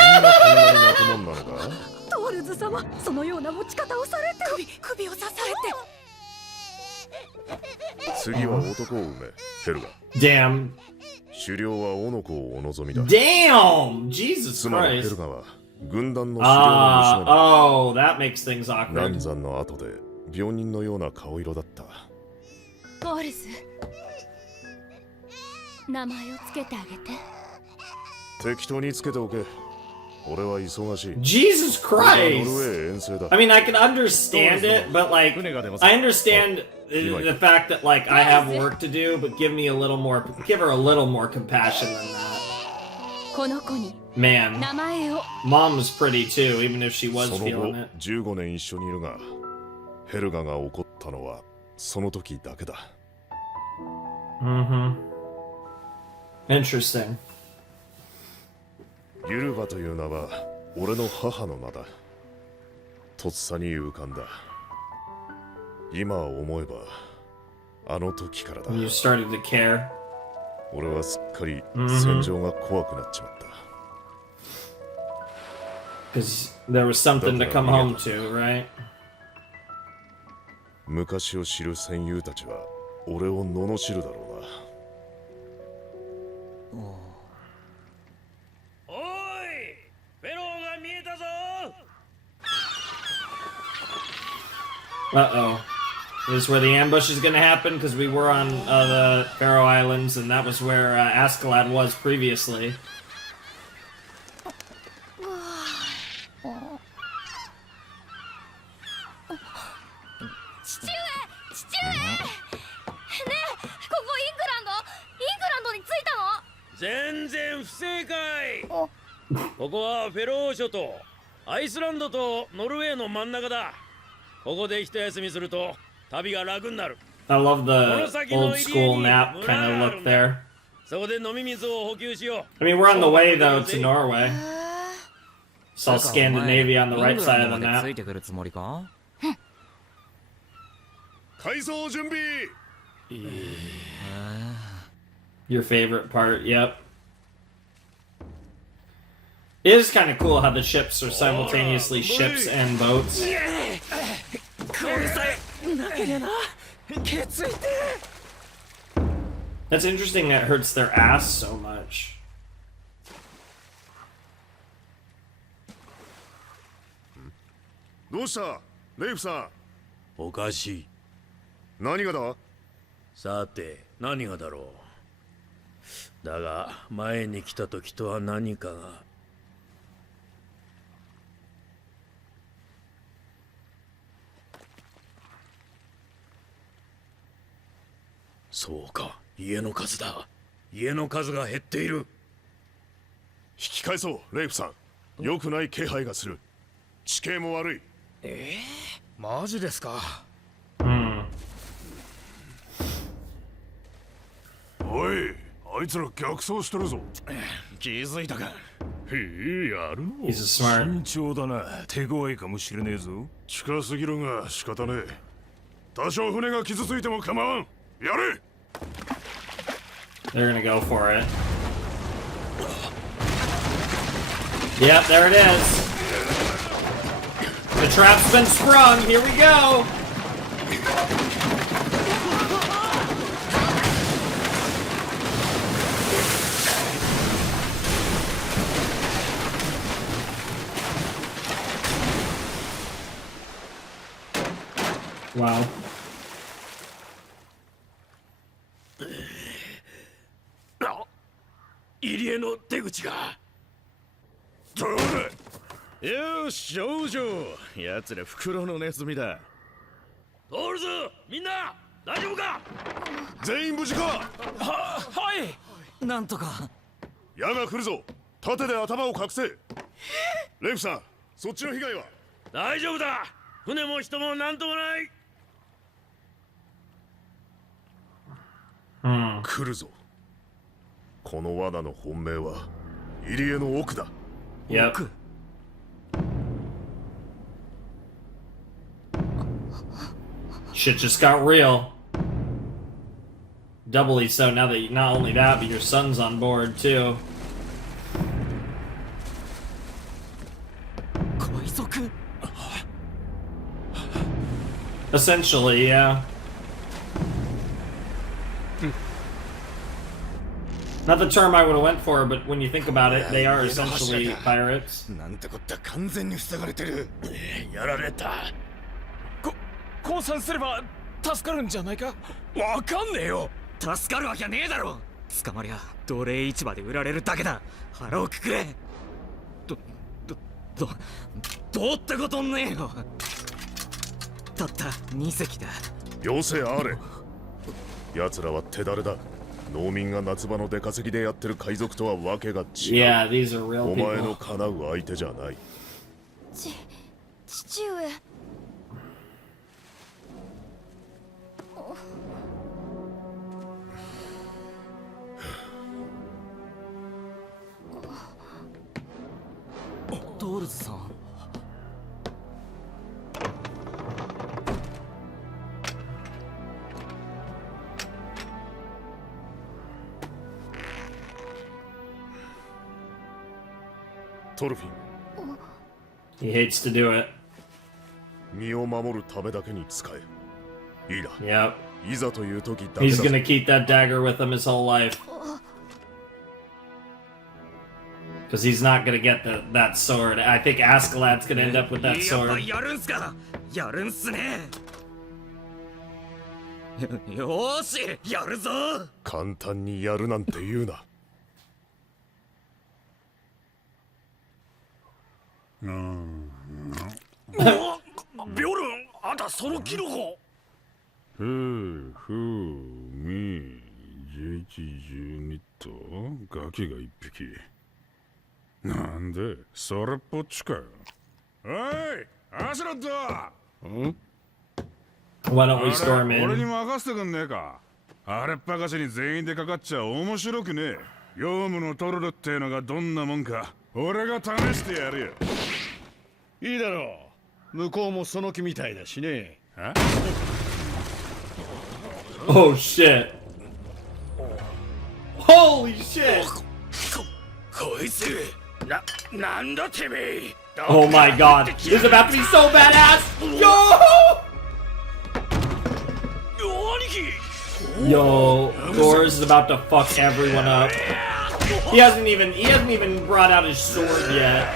に泣くもんなのか？トールズ様、そのような持ち方をされて首を支えて。次は男を産め、ヘルガ。Damn. 狩猟はオノコをお望みだ。Damn! Jesus 妻のヘ Christ. ルガは軍団の狩猟の娘だ。Oh, that makes things 難 awkward. 産の後で病人のような顔色だった。トールズ、名前をつけてあげて。適当につけておけ。俺は忙しい。 Jesus ノルウ Christ! ェー遠征だ。 I mean, I can understand it, but like, I understand the fact that like I have work to do, but give her a little more compassion than that. この子に Man, 名前を。 Mom's pretty too, even if she was その feeling 後 it. 15年一緒にいるが、ヘルガが怒ったのはその時だけだ。Interesting. ユルバという名は俺の母の名だ。とっさに浮かんだ。今思えばあの時からだ。 You started to care. 俺はすっかり戦場が怖くなっちまった。Because there was something to come home to, right? 昔を知る戦友たちは俺を罵るだろうな。おい、フェローが見えたぞ。Uh-oh. Is this where the ambush is going to happen? Because we were on the Faroe Islands, and that was where Askeladd was previously. 父上ねえ、ここイングランドに着いたの？全然不正解。ここはフェロー諸島、アイスランドとノルウェーの真ん中だ。ここで一休みすると旅が楽になる。 I love the old school map kind of look there. そこで飲み水を補給しよう。 I mean, we're on the way, though, to Norway. Saw Scandinavia on the right side of the map. ついてくるつもりか？改装準備。 Your favorite part, yep. It is kind of cool how the ships are simultaneously ships and boats. これさえなければケツいて。 That's interesting that it hurts their ass so much. どうしたレイフさん。おかしい。何がだ？さて、何がだろう。だが、前に来た時とは何かが。そうか、家の数だ。家の数が減っている。引き返そうレイフさん。良くない気配がする。地形も悪い。マジですか。おい、あいつら逆走してるぞ。気づいたか。へえ、やるの。 He's a smart. 慎重だな。手強いかもしれねえぞ。近すぎるが仕方ねえ。多少船が傷ついても構わん。やれ。 They're gonna go for it. Yep, there it is. The trap's been sprung. Here we go. Wow. 入り江の出口が。どうだ。よし、上々。奴ら袋のネズミだ。トールズ、みんな大丈夫か？全員無事か？はい。なんとか。矢が来るぞ。盾で頭を隠せ。レイフさん、そっちの被害は？大丈夫だ。船も人もなんともない。来るぞ。この罠の本命は入り江の奥だ。Yep. Shit just got real. Doubly so now that not only that, but your son's on board too. 海賊。 Essentially, yeah. Not the term I would have went for, but when you think about it, they are essentially pirates. なんてこった完全に塞がれてる。やられた。降参すれば助かるんじゃないか。わかんねえよ。助かるわけねえだろ。捕まりゃ奴隷市場で売られるだけだ。腹をくくれ。どうってことねえよ。たった2隻だ。よせあれ。奴らは手だれだ。農民が夏場の出稼ぎでやってる海賊とはわけが違う。Yeah, these are real お前の people. 叶う相手じゃない。父上。トールズさん。トルフィン、He hates to do it. 身を守るためだけに使え。いいだ。 Yep. いざという時だけだ。 He's gonna keep that dagger with him his whole life. Because he's not gonna get that sword. I think Askeladd's gonna end up with that sword. やるんすか。やるんすね。よーし、やるぞ。簡単にやるなんて言うな。ビョルン、あんたそのキノコ。ふうふうみ11、12とガキが1匹。なんでそれっぽっちかよ。おいアシュラッド。 Why don't we storm 俺に in? 任せてくんねえか。あれっぱかしに全員でかかっちゃ面白くねえ。ヨウムのトルルっていうのがどんなもんか俺が試してやるよ。いいだろう。向こうもその気みたいだしね。Oh shit. Holy shit. こいつなんだてめえ。 Oh my god. This is about to be so badass. Yo! Yo, Thor's is about to fuck everyone up. He hasn't even brought out his sword yet.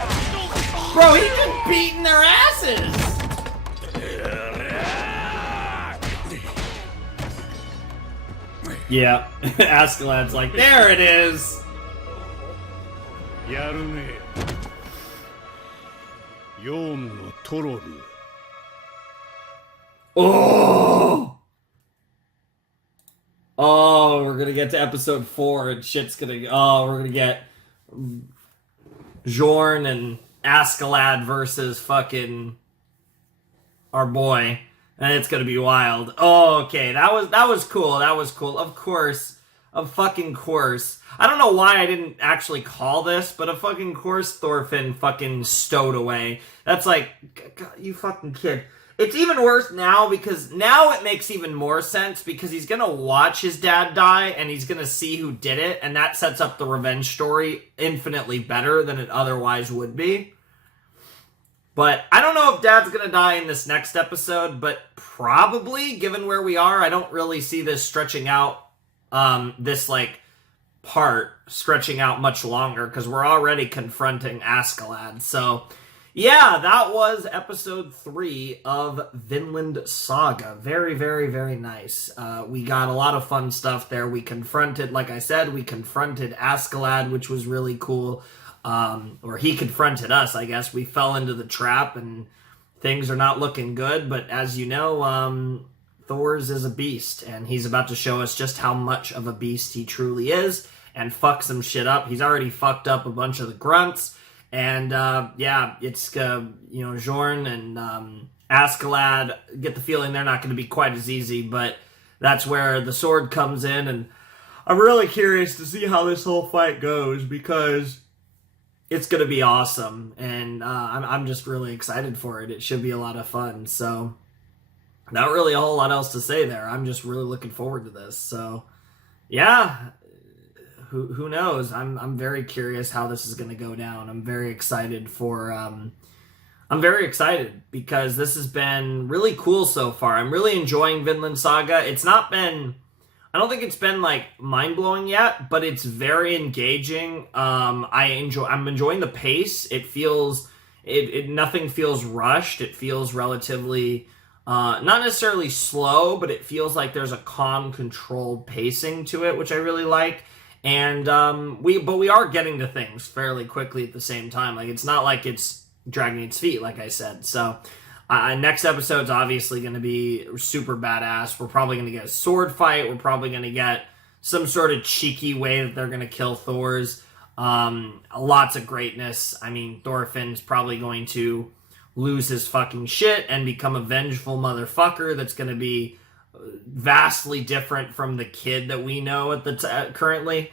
Bro, he's just beating their asses. Yeah, Askeladd's like, there it is. やるね。ヨウムのトロル。 Oh! Oh, we're gonna get to episode 4 and shit's gonna... Oh, we're gonna get Bjorn and Askeladd versus fucking our boy. And it's gonna be wild. Oh, okay. That was cool. That was cool. Of course. Of fucking course. I don't know why I didn't actually call this, but of fucking course Thorfinn fucking stowed away. That's like... God, you fucking kid. It's even worse now because now it makes even more sense because he's going to watch his dad die and he's going to see who did it, and that sets up the revenge story infinitely better than it otherwise would be. But I don't know if Dad's going to die in this next episode, but probably, given where we are, I don't really see this stretching out, this, like, part stretching out much longer because we're already confronting Askeladd, so... Yeah, that was episode 3 of Vinland Saga. Very, very, very nice. We got a lot of fun stuff there. We confronted, like I said, we confronted Askeladd, which was really cool. Or he confronted us, I guess. We fell into the trap and things are not looking good. But as you know, Thor's is a beast. And he's about to show us just how much of a beast he truly is. And fuck some shit up. He's already fucked up a bunch of the grunts. And, yeah, it's, you know, Bjorn and Askeladd, get the feeling they're not going to be quite as easy, but that's where the sword comes in, and I'm really curious to see how this whole fight goes, because it's going to be awesome, and I'm just really excited for it. It should be a lot of fun, so not really a whole lot else to say there. I'm just really looking forward to this, so yeah. Who knows? I'm very curious how this is going to go down. I'm very excited for... I'm very excited because this has been really cool so far. I'm really enjoying Vinland Saga. It's not been... I don't think it's been, like, mind-blowing yet, but it's very engaging. I'm enjoying the pace. It feels... nothing feels rushed. It feels relatively... not necessarily slow, but it feels like there's a calm, controlled pacing to it, which I really like. And we are getting to things fairly quickly at the same time. Like, it's not like it's dragging its feet, like I said. So next episode's obviously going to be super badass. We're probably going to get a sword fight. We're probably going to get some sort of cheeky way that they're going to kill Thor's. Lots of greatness. I mean, Thorfinn's probably going to lose his fucking shit and become a vengeful motherfucker that's going to be vastly different from the kid that we know at the currently.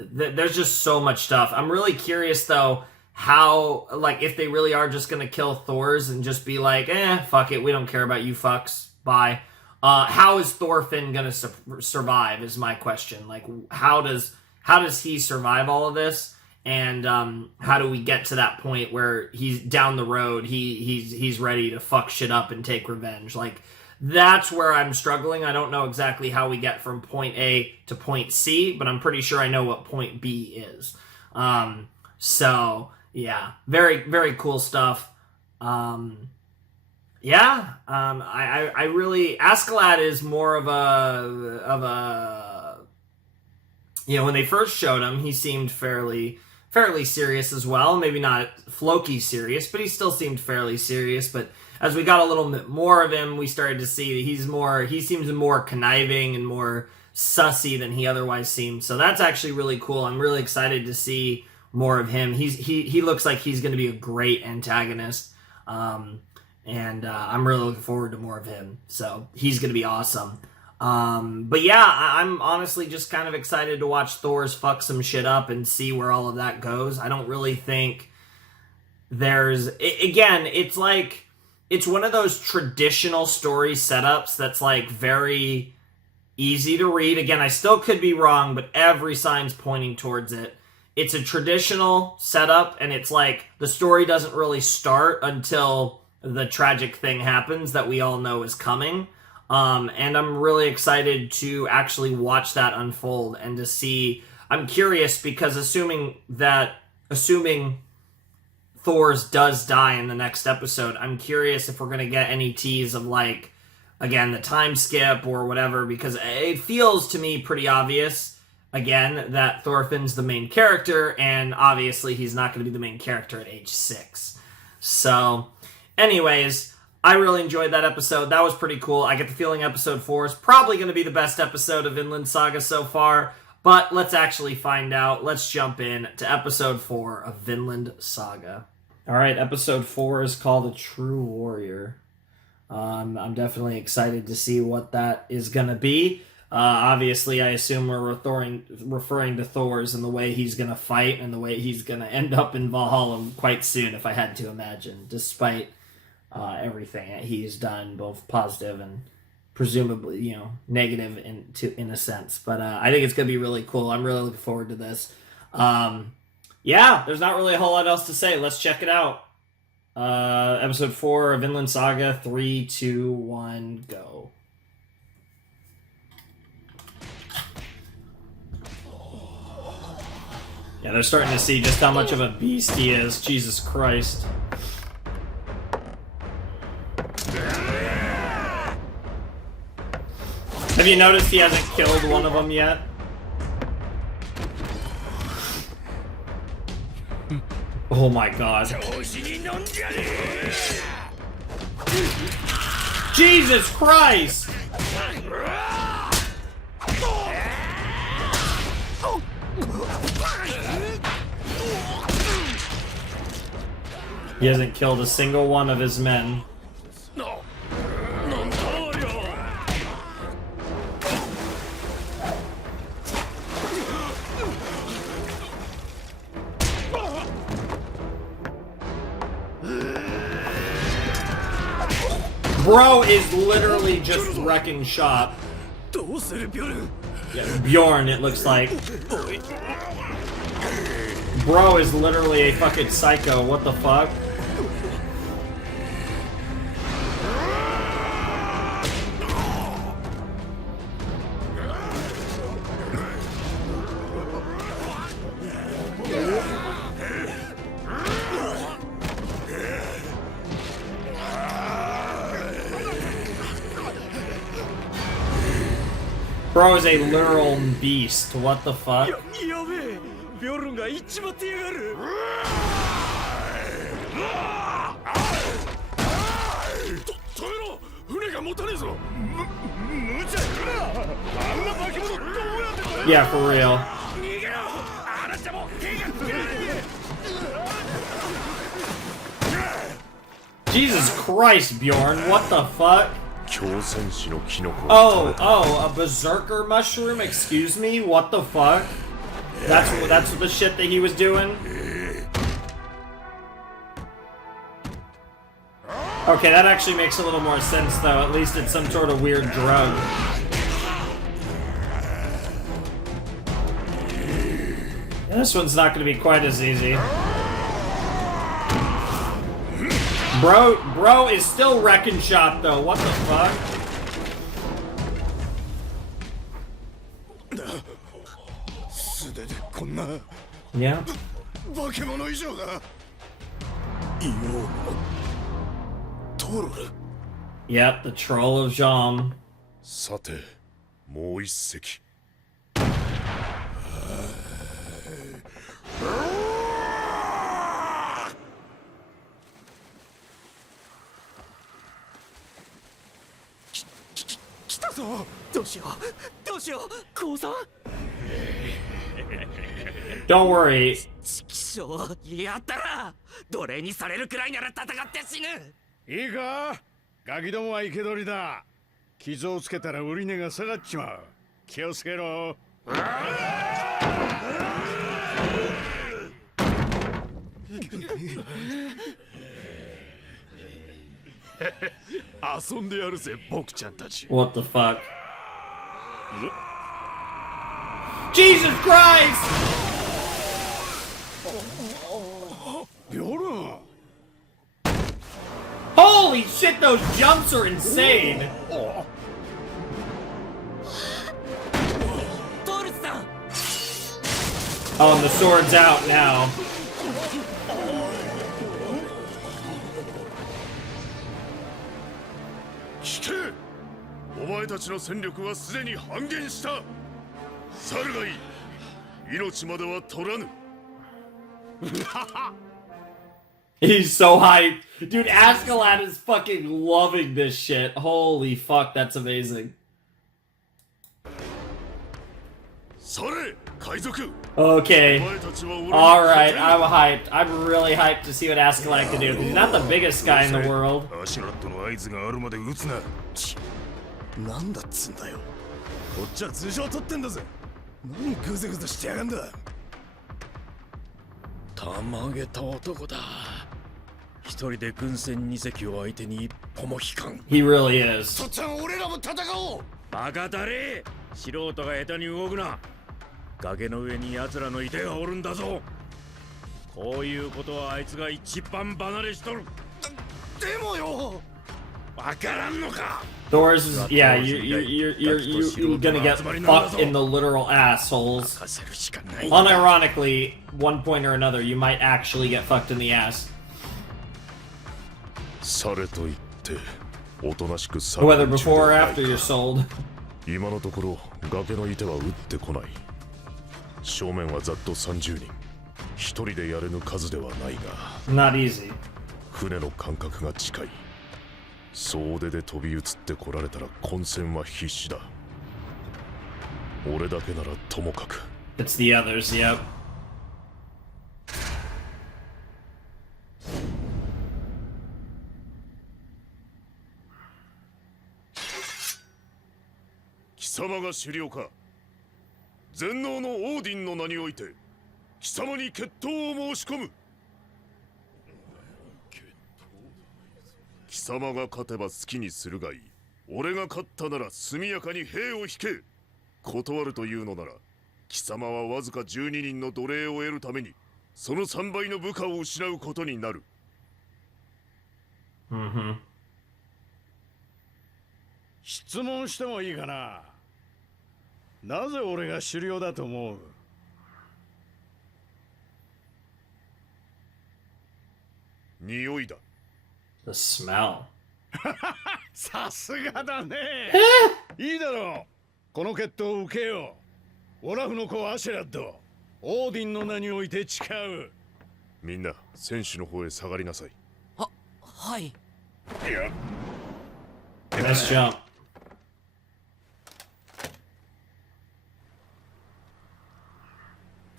There's just so much stuff. I'm really curious though how, like, if they really are just gonna kill Thor's and just be like, fuck it, we don't care about you fucks, bye. How is Thorfinn gonna survive is my question. Like, how does he survive all of this? and how do we get to that point where he's down the road, he's ready to fuck shit up and take revenge. Like, that's where I'm struggling. I don't know exactly how we get from point A to point C, but I'm pretty sure I know what point B is. So yeah, very, very cool stuff. I really, Askeladd is more of a, you know, when they first showed him, he seemed fairly serious as well. Maybe not Floki serious, but he still seemed fairly serious. But as we got a little bit more of him, we started to see that he seems more conniving and more sussy than he otherwise seemed. So that's actually really cool. I'm really excited to see more of him. He looks like he's going to be a great antagonist. And I'm really looking forward to more of him. So he's going to be awesome. But yeah, I'm honestly just kind of excited to watch Thor's fuck some shit up and see where all of that goes. I don't really think it's like, it's one of those traditional story setups that's like very easy to read. Again, I still could be wrong, but every sign's pointing towards it. It's a traditional setup, and it's like the story doesn't really start until the tragic thing happens that we all know is coming. And I'm really excited to actually watch that unfold and to see. I'm curious because assuming Thor's does die in the next episode, I'm curious if we're going to get any tease of, like, again, the time skip or whatever, because it feels to me pretty obvious, again, that Thorfinn's the main character, and obviously he's not going to be the main character at age 6. So, anyways, I really enjoyed that episode. That was pretty cool. I get the feeling episode 4 is probably going to be the best episode of Vinland Saga so far, but let's actually find out. Let's jump in to episode 4 of Vinland Saga. Alright, episode 4 is called A True Warrior. I'm definitely excited to see what that is going to be. Obviously, I assume we're referring to Thor's and the way he's going to fight and the way he's going to end up in Valhalla quite soon, if I had to imagine, despite everything that he's done, both positive and presumably, you know, negative in a sense. But I think it's going to be really cool. I'm really looking forward to this. Yeah, there's not really a whole lot else to say. Let's check it out. Episode 4 of Vinland Saga. 3, 2, 1, go. Yeah, they're starting to see just how much of a beast he is. Jesus Christ. Have you noticed he hasn't killed one of them yet? Oh my god. Jesus Christ! He hasn't killed a single one of his men. Bro is literally just wrecking shop. Yeah, Bjorn, it looks like. Bro is literally a fucking psycho. What the fuck? Bro is a literal beast. What the fuck? Yeah, for real. Jesus Christ, Bjorn, what the fuck? Oh, a berserker mushroom? Excuse me? What the fuck? That's the shit that he was doing? Okay, that actually makes a little more sense, though. At least it's some sort of weird drug. This one's not going to be quite as easy. Bro is still wrecking shop though. What the fuck? Yeah. Yep, the troll of Jom. さて、もう一隻。来たぞ。どうしようどうしよう、降参。Don't worry. ちきしょう、やったら奴隷にされるくらいなら戦って死ぬ。いいか、ガキどもは生け捕りだ。傷をつけたら売り値が下がっちまう。気をつけろ。遊んでやるぜ、僕ちゃんたち。 What the fuck? Jesus Christ! ビョルン。 Holy shit, those jumps are insane! トールズさん。 Oh, and the sword's out now. 聞け、お前たちの戦力はすでに半減した。猿がいい、命までは取らぬ。He's so hyped. Dude, Askeladd is fucking loving this shit. Holy fuck, that's amazing. それ、海賊。 Okay. お前たちは俺に Alright, I'm hyped. I'm really hyped to see what Askeladd can do. He's not the biggest guy in the world. アシュラットの合図があるまで撃つな。なんだっつんだよ。こっちは通常取ってんだぜ。何グズグズしてやがんだ。たまげた男だ。一人で軍船2隻を相手に一歩も引かん。 He really is. とっつぁん、俺らも戦おう。バカだれ、素人が下手に動くな。崖の上に奴らのいてがおるんだぞ。こういうことはあいつが一番離れしとる。でもよ、わからんのか。 Thor's is, yeah, you're gonna get fucked in the literal assholes. Unironically, one point or another, you might actually get fucked in the ass. されと言っておとなしくさ Whether before or after you're sold. 今のところ崖のいては撃ってこない。正面はざっと30人。一人でやれぬ数ではないが Not easy. 船の間隔が近い。総出で飛び移ってこられたら混戦は必至だ。俺だけならともかく。 It's the others, yep. 貴様が首領か。全能のオーディンの名において貴様に決闘を申し込む。貴様が勝てば好きにするがいい。俺が勝ったなら速やかに兵を引け。断るというのなら貴様はわずか12人の奴隷を得るためにその3倍の部下を失うことになる。質問してもいいかな。なぜ俺が首領だと思う？匂いだ。The smell. さすがだね。いいだろう。この決闘を受けよう。オラフの子アシュラッド、オーディンの名において誓う。みんな選手の方へ下がりなさい。はい。 Nice jump.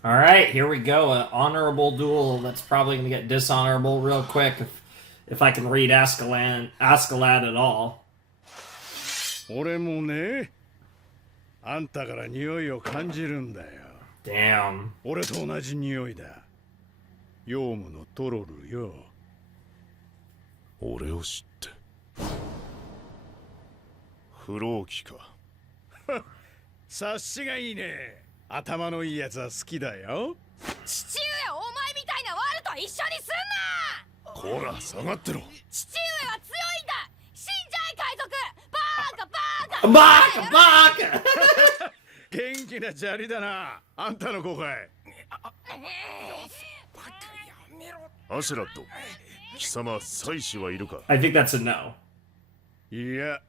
Alright, here we go. An honorable duel that's probably going to get dishonorable real quick if I can read Askeladd at all. 俺もね、あんたから匂いを感じるんだよ。Damn. 俺と同じ匂いだ。ヨウムのトロルよ。俺を知って不老機か。察しがいいね。頭のいいやつは好きだよ。父上、お前みたいなワルと一緒にすんな。こら下がってろ。父上は強いんだ。死んじゃえ海賊。バーカバーカバーカバーカ元気な砂利だな。あんたの子かい。アシュラッド、貴様妻子はいるか？ I think that's a no. いや、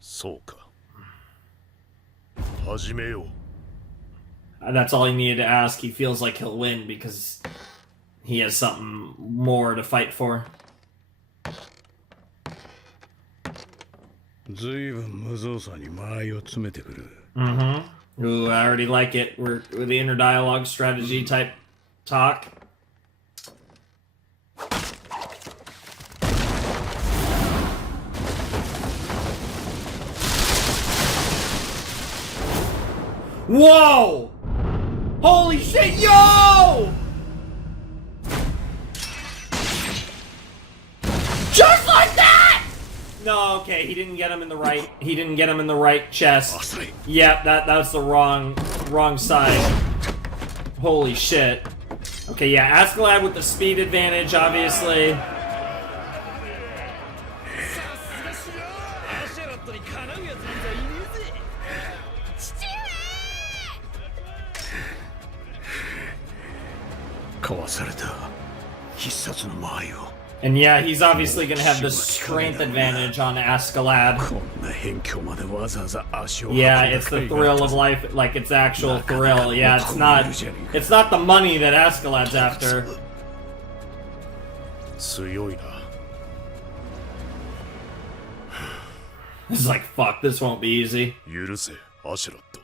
そうか。始めよう。That's all he needed to ask. He feels like he'll win because he has something more to fight for. ずいぶん無造作に間合いを詰めてくる。Mm-hmm. Ooh, I already like it. We're with the inner dialogue strategy type talk. Whoa! Holy shit, yo! Just like that! No, okay, he didn't get him in the right. He didn't get him in the right chest. Yep, that's the wrong side. Holy shit. Okay, yeah, Askeladd with the speed advantage, obviously. And yeah, he's obviously gonna have the strength advantage on Askeladd. Yeah, it's the thrill of life, like it's actual thrill. Yeah, it's not the money that Askeladd's after. It's like, fuck, this won't be easy. 許せ、アシュラッド。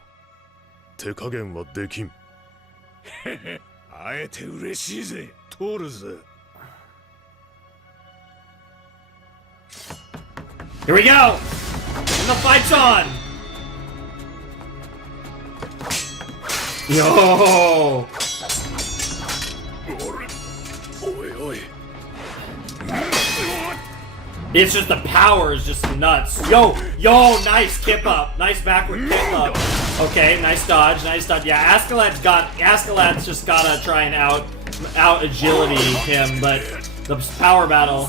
手加減はできん。会えて嬉しいぜ、トールズ。Here we go! And the fight's on! Yo! It's just the power is just nuts. Yo, nice kip up. Nice backward kip up. Okay, nice dodge, nice dodge. Yeah, Askeladd's just gotta try and out agility him, but the power battle.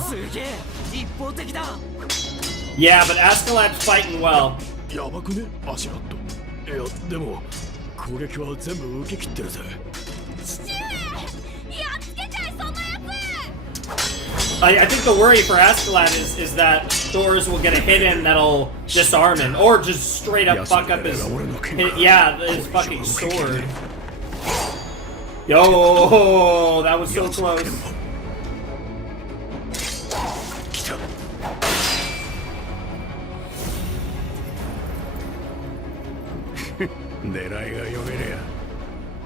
Yeah, but Askeladd's fighting well. やばくね、アシュラッド。いや、でも攻撃は全部受け切ってるぜ。父上、やっつけちゃいそのやつ。I think the worry for Askeladd is that Thors will get a hit in that'll disarm him, or just straight up fuck up his fucking sword. Yo, that was so close.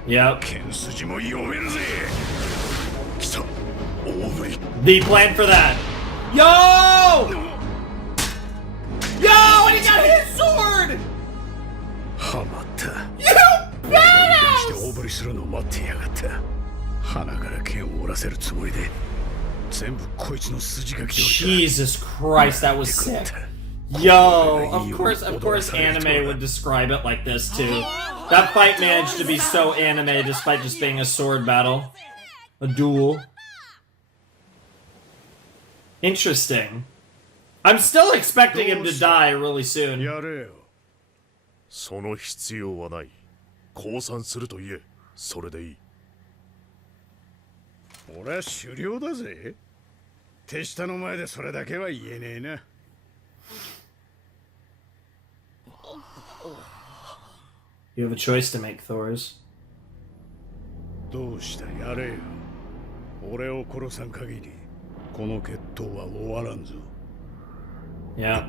Yep. The plan for that. Yo! Yo! And he got his sword! You badass! Jesus Christ, that was sick. Yo, of course anime would describe it like this too. That fight managed to be so anime despite just being a sword battle. A duel. Interesting. I'm still expecting him to die really soon. その必要はない。降参すると言え。それでいい。俺は狩猟だぜ。手下の前でそれだけは言えねえな。You have a choice to make, Thors. どうしたやれよ。俺を殺さん限り、この決闘は終わらんぞ。Yeah.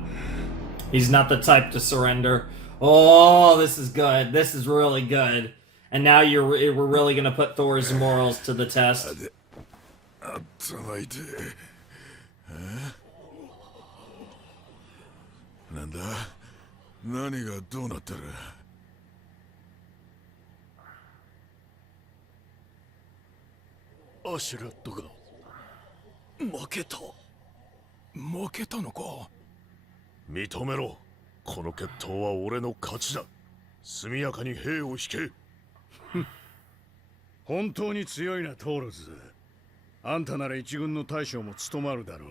He's not the type to surrender. Oh, this is good. This is really good. And now we're really gonna put Thor's morals to the test. なんだ？何がどうなってる？アシュラッドが負けたのか？認めろ。この決闘は俺の勝ちだ。速やかに兵を引け。本当に強いなトールズ。あんたなら一軍の大将も務まるだろう。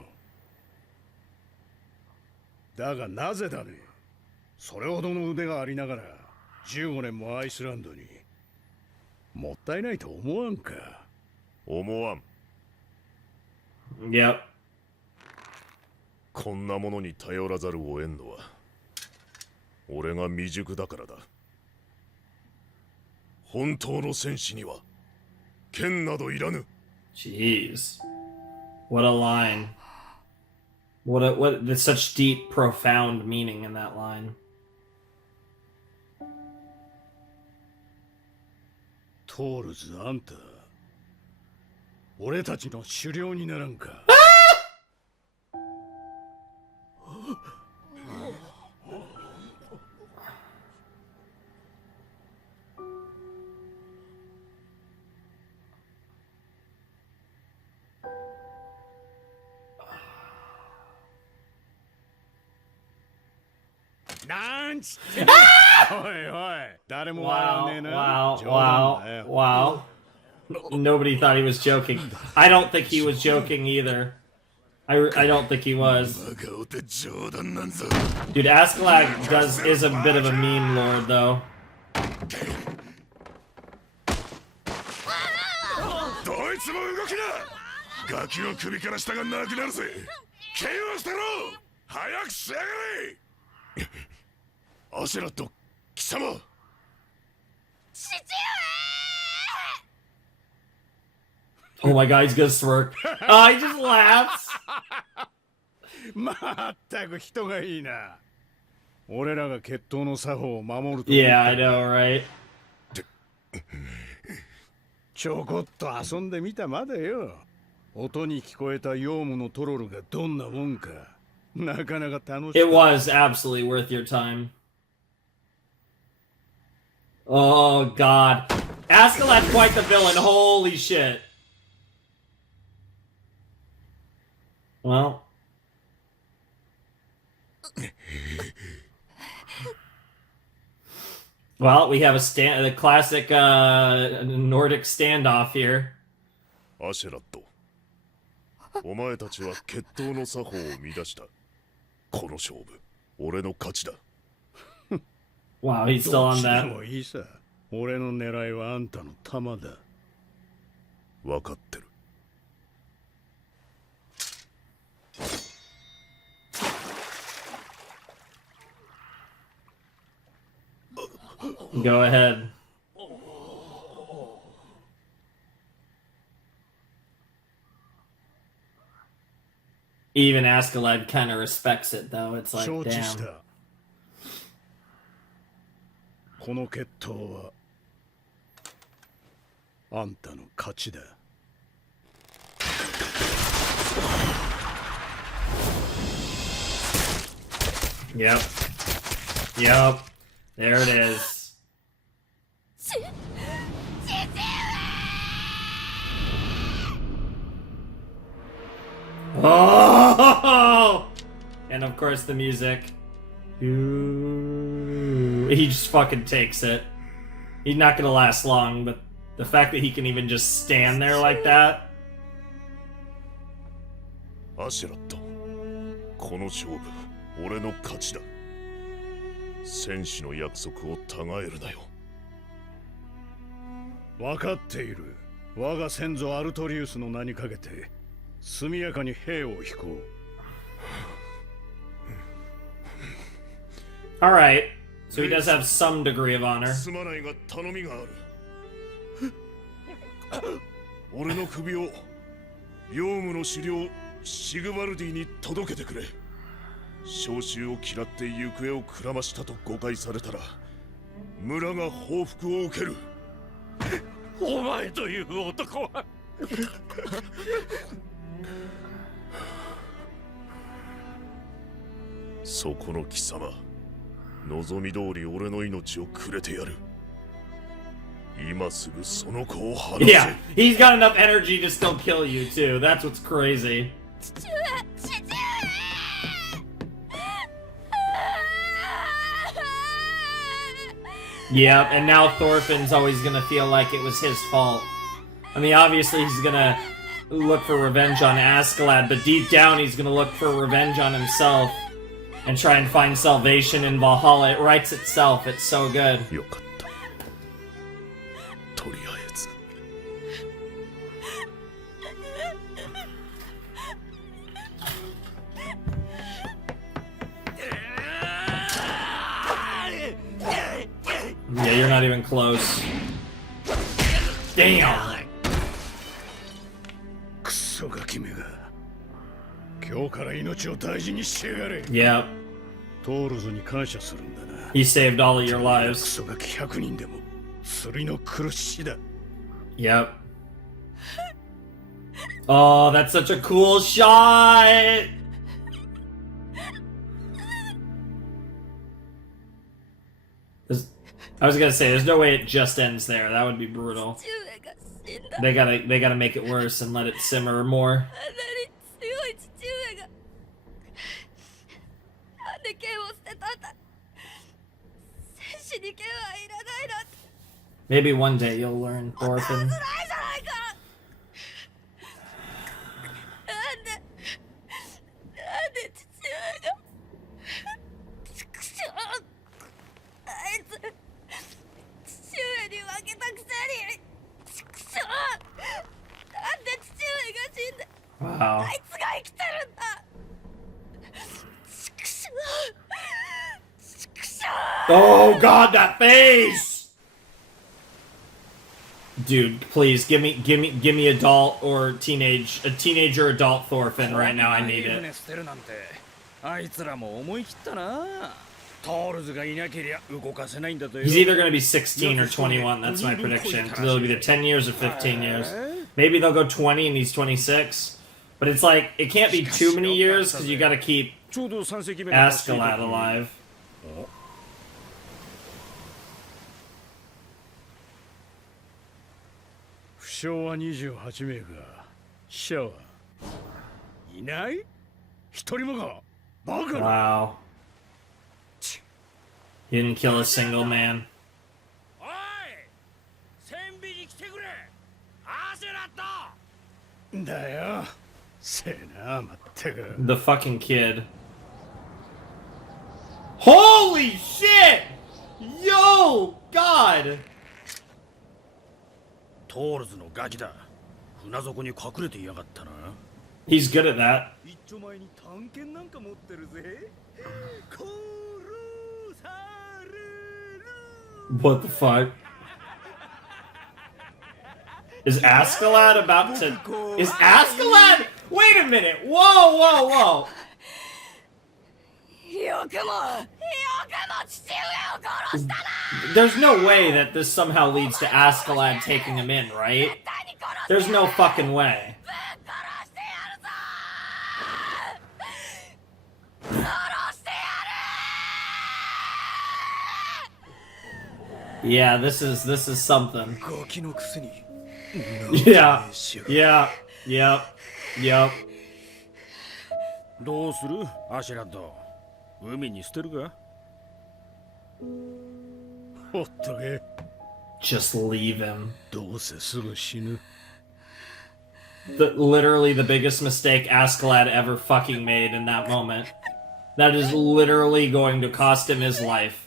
だがなぜだね。それほどの腕がありながら15年もアイスランドに。もったいないと思わんか。思わん。Yep. こんなものに頼らざるを得んのは俺が未熟だからだ。本当の戦士には剣などいらぬ。 Jeez. What a line. There's such deep, profound meaning in that line. トールズ、あんた俺たちの狩猟にならんか。なんちってね。おいおい、誰も笑わねえな。 Wow. Nobody thought he was joking. I don't think he was joking either. I don't think he was. Dude, Askeladd is a bit of a meme lord, though. どいつも動きな。ガキの首から下がなくなるぜ。剣を捨てろ。早くしやがれ。アシェラット、貴様。父上。 Oh my god, he's gonna smirk. Oh, he just laughs. まったく人がいいな。俺らが決闘の作法を守ると。Yeah, I know, right? ちょこっと遊んでみたまでよ。音に聞こえたヨウムのトロルがどんなもんか。なかなか楽しい。 It was absolutely worth your time. Oh god. Askeladd's quite the villain, holy shit. Well. Well, we have a classic Nordic standoff here. アシェラット、お前たちは決闘の作法を乱した。この勝負、俺の勝ちだ。Wow, he's still on で that. もいいさ。俺の狙いはあんたの弾だ。分かってる。 Go ahead. Even Askeladd kind of respects it, though. It's like, 承知し damn. た。この決闘はあんたの勝ちだ。 Yep. Yep. There it is. Oh! And of course the music. He just fucking takes it. He's not gonna last long, but the fact that he can even just stand there like that. アシュラット、この勝負、俺の勝ちだ。戦士の約束をたがえるなよ。分かっている。我が先祖アルトリウスの名にかけて速やかに兵を引こう。Alright, so he does have some degree of honor. すまないが頼みがある。俺の首をヨウムの狩猟シグバルディに届けてくれ。召集を嫌って行方をくらましたと誤解されたら村が報復を受ける。お前という男はそこの貴様、望み通り俺の命をくれてやる。今すぐその子を離せ。 Yeah, he's got enough energy to still kill you too. That's what's crazy. Yep, and now Thorfinn's always gonna feel like it was his fault. I mean, obviously he's gonna look for revenge on Askeladd, but deep down he's gonna look for revenge on himself and try and find salvation in Valhalla. It writes itself. It's so good. よかった。とりあえず。Yeah, you're not even close. Damn! クソガキめが今日から命を大事にしてやがれ。 Yep. トールズに感謝するんだな。 He saved all of your ク lives. ソガキ100人でも釣りの苦しだ。 Yep. Oh, that's such a cool shot! I was gonna say, there's no way it just ends there. That would be brutal. They gotta make it worse and let it simmer more. Maybe one day you'll learn, Thorfinn. Wow. Oh god, that face! Dude, please give me adult or teenager adult Thorfinn right now. I need it. あいつらも思い切ったな。トールズがいなけりゃ動かせないんだとよ。 He's either going to be 16 or 21. That's my prediction. It'll be either 10 years or 15 years. Maybe they'll go 20 and he's 26. But it's like, it can't be too many years because you got to keep Askeladd alive. 負傷は28名が、死者はいない？一人もがバカな。 Wow. He didn't kill a single man. おい、戦備に来てくれ。アーセラット。だよ。せえな、まったく。 The fucking kid. Holy shit! Yo! God! トールズのガキだ。船底に隠れていやがったな。 He's good at that. 一丁前に探検なんか持ってるぜ。殺される。 What the fuck? Is Askeladd about to... Is Askeladd... Wait a minute! Whoa, whoa, whoa! There's no way that this somehow leads to Askeladd taking him in, right? There's no fucking way. Yeah, this is something. Yeah, yeah, yep, yep. どうするアシュラッド。海に捨てるか？ほっとけ。 Just leave him. どうせすぐ死ぬ。 Literally the biggest mistake Askeladd ever fucking made in that moment. That is literally going to cost him his life.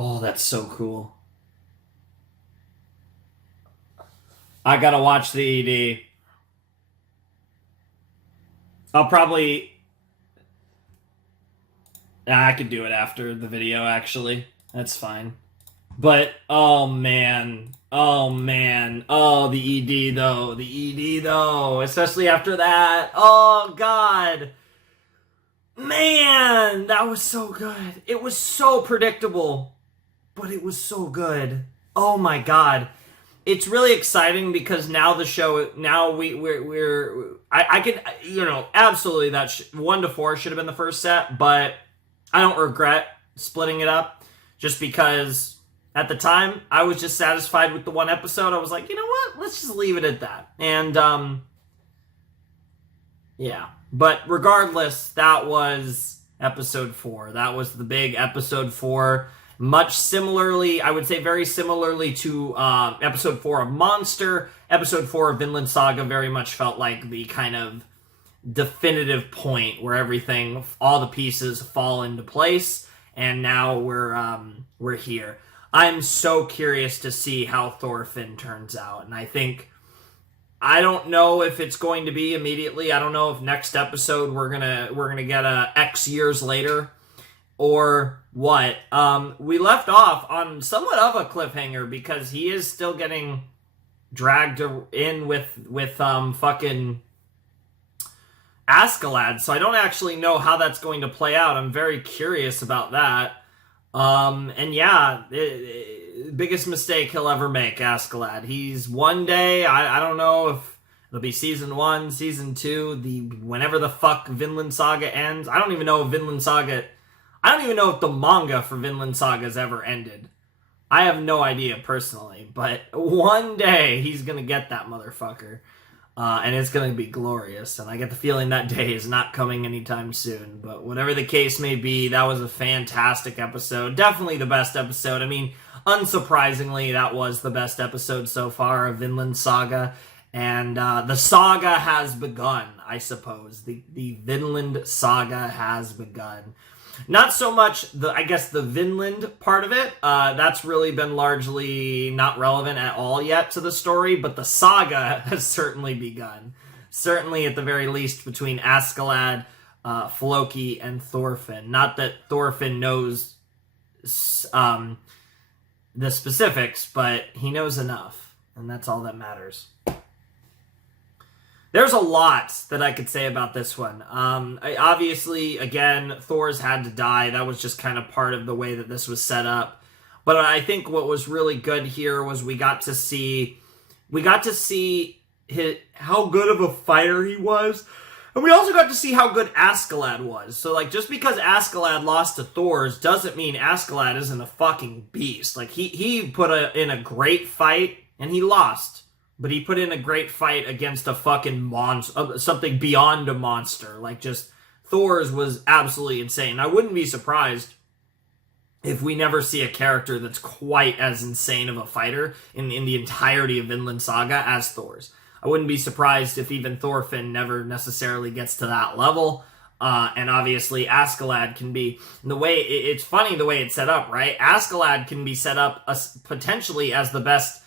Oh, that's so cool. I gotta watch the ED. I'll probably... I could do it after the video, actually. That's fine. But, oh man. Oh man. Oh, the ED though. The ED though. Especially after that. Oh god. Man, that was so good. It was so predictable. But it was so good. Oh my god. It's really exciting because now the show, now I could, you know, absolutely that 1 to 4 should have been the first set, but I don't regret splitting it up just because at the time I was just satisfied with the one episode. I was like, you know what? Let's just leave it at that. And, yeah, but regardless, that was Episode 4. That was the big episode 4. Much similarly, I would say very similarly to episode 4 of Monster, episode 4 of Vinland Saga very much felt like the kind of definitive point where everything, all the pieces fall into place, and now we're here. I'm so curious to see how Thorfinn turns out, and I don't know if it's going to be immediately. I don't know if next episode we're gonna get a X years later or what. We left off on somewhat of a cliffhanger because he is still getting dragged in with fucking Askeladd, so I don't actually know how that's going to play out. I'm very curious about that. And yeah, biggest mistake he'll ever make, Askeladd. He's one day, I don't know if it'll be season 1, season 2, whenever the fuck Vinland Saga ends. I don't even know if the manga for Vinland Saga has ever ended. I have no idea personally, but one day he's gonna get that motherfucker. And it's going to be glorious. And I get the feeling that day is not coming anytime soon. But whatever the case may be, that was a fantastic episode. Definitely the best episode. I mean, unsurprisingly, that was the best episode so far of Vinland Saga. And the saga has begun, I suppose. The Vinland Saga has begun. Not so much, the Vinland part of it. That's really been largely not relevant at all yet to the story, but the saga has certainly begun. Certainly, at the very least, between Askeladd, Floki, and Thorfinn. Not that Thorfinn knows the specifics, but he knows enough, and that's all that matters. There's a lot that I could say about this one. Obviously, again, Thor's had to die. That was just kind of part of the way that this was set up. But I think what was really good here was we got to see how good of a fighter he was. And we also got to see how good Askeladd was. So, like, just because Askeladd lost to Thor's doesn't mean Askeladd isn't a fucking beast. Like, he put in a great fight, and he lost. But he put in a great fight against a fucking monster, something beyond a monster. Like, just, Thor's was absolutely insane. I wouldn't be surprised if we never see a character that's quite as insane of a fighter in the entirety of Vinland Saga as Thor's. I wouldn't be surprised if even Thorfinn never necessarily gets to that level. And obviously, Askeladd can be, it's funny the way it's set up, right? Askeladd can be set up potentially as the best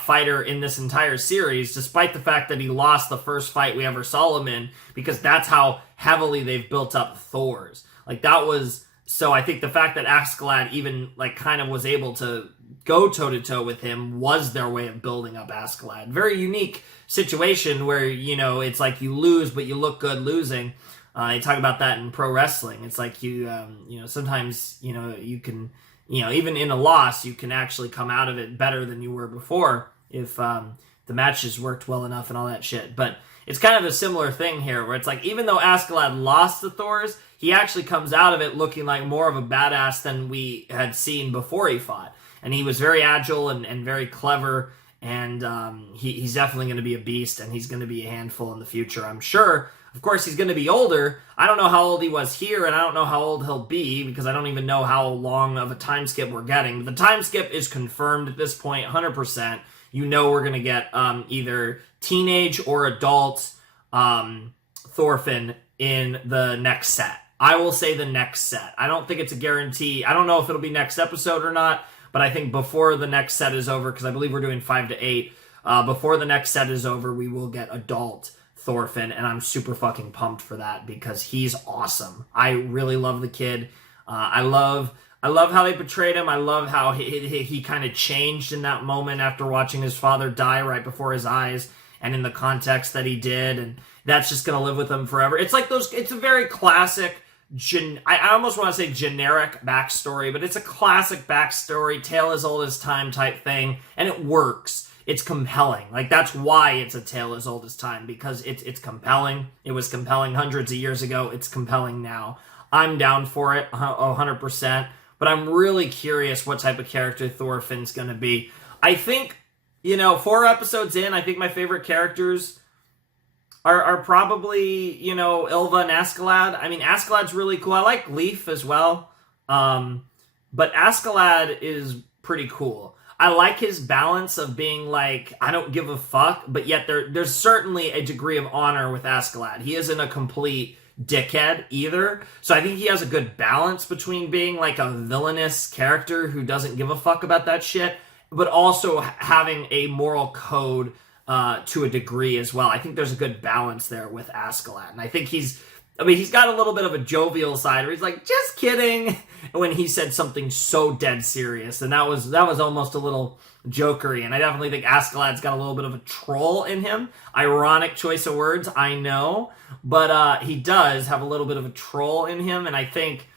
fighter in this entire series, despite the fact that he lost the first fight we ever saw him in, because that's how heavily they've built up Thor's. Like, that was, so I think the fact that Askeladd even, like, kind of was able to go toe-to-toe with him was their way of building up Askeladd. Very unique situation where, you know, it's like you lose, but you look good losing. They talk about that in pro wrestling. It's like sometimes, you can, even in a loss, you can actually come out of it better than you were before if the matches worked well enough and all that shit. But it's kind of a similar thing here, where it's like, even though Askeladd lost to Thor's, he actually comes out of it looking like more of a badass than we had seen before he fought. And he was very agile and very clever, and he's definitely going to be a beast, and he's going to be a handful in the future, I'm sure. Of course, he's going to be older. I don't know how old he was here, and I don't know how old he'll be, because I don't even know how long of a time skip we're getting. But the time skip is confirmed at this point, 100%. You know we're going to get either teenage or adult Thorfinn in the next set. I will say the next set. I don't think it's a guarantee. I don't know if it'll be next episode or not, but I think before the next set is over, because I believe we're doing 5 to 8, before the next set is over, we will get adult Thorfinn, and I'm super fucking pumped for that because he's awesome. I really love the kid. I love how they portrayed him. I love how he kind of changed in that moment after watching his father die right before his eyes, and in the context that he did, and that's just gonna live with him forever. It's like it's a very classic, I almost want to say generic backstory, but it's a classic backstory, tale as old as time type thing, and it works. It's compelling. Like, that's why it's a tale as old as time, because it's compelling. It was compelling hundreds of years ago. It's compelling now. I'm down for it 100%, but I'm really curious what type of character Thorfinn's going to be. I think, 4 episodes in, I think my favorite characters are probably, you know, Ilva and Askeladd. I mean, Askeladd's really cool. I like Leaf as well. But Askeladd is pretty cool. I like his balance of being like, I don't give a fuck, but yet there's certainly a degree of honor with Askeladd. He isn't a complete dickhead either. So I think he has a good balance between being like a villainous character who doesn't give a fuck about that shit, but also having a moral code to a degree as well. I think there's a good balance there with Askeladd. And I think he's got a little bit of a jovial side where he's like, just kidding, when he said something so dead serious. And that was almost a little jokery. And I definitely think Askeladd's got a little bit of a troll in him. Ironic choice of words, I know. But he does have a little bit of a troll in him. And I think,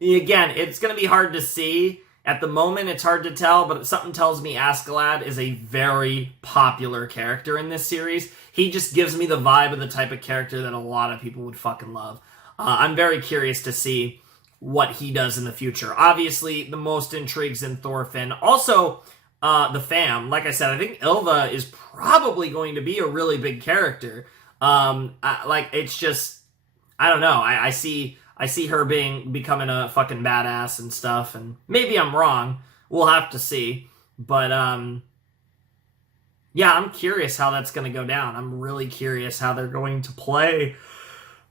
again, it's going to be hard to see. At the moment, it's hard to tell, but something tells me Askeladd is a very popular character in this series. He just gives me the vibe of the type of character that a lot of people would fucking love. I'm very curious to see what he does in the future. Obviously, the most intrigues in Thorfinn. Also, the fam. Like I said, I think Ilva is probably going to be a really big character. It's just, I don't know. I see her becoming a fucking badass and stuff, and maybe I'm wrong. We'll have to see. But, yeah, I'm curious how that's going to go down. I'm really curious how they're going to play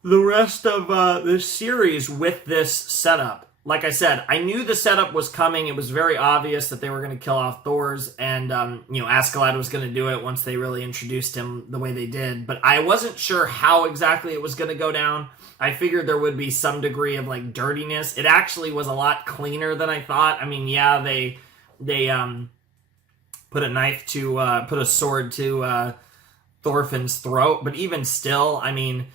the rest of this series with this setup. Like I said, I knew the setup was coming. It was very obvious that they were going to kill off Thors, and, Askeladd was going to do it once they really introduced him the way they did. But I wasn't sure how exactly it was going to go down. I figured there would be some degree of, like, dirtiness. It actually was a lot cleaner than I thought. I mean, yeah, they put a sword to Thorfinn's throat, but even still, I mean,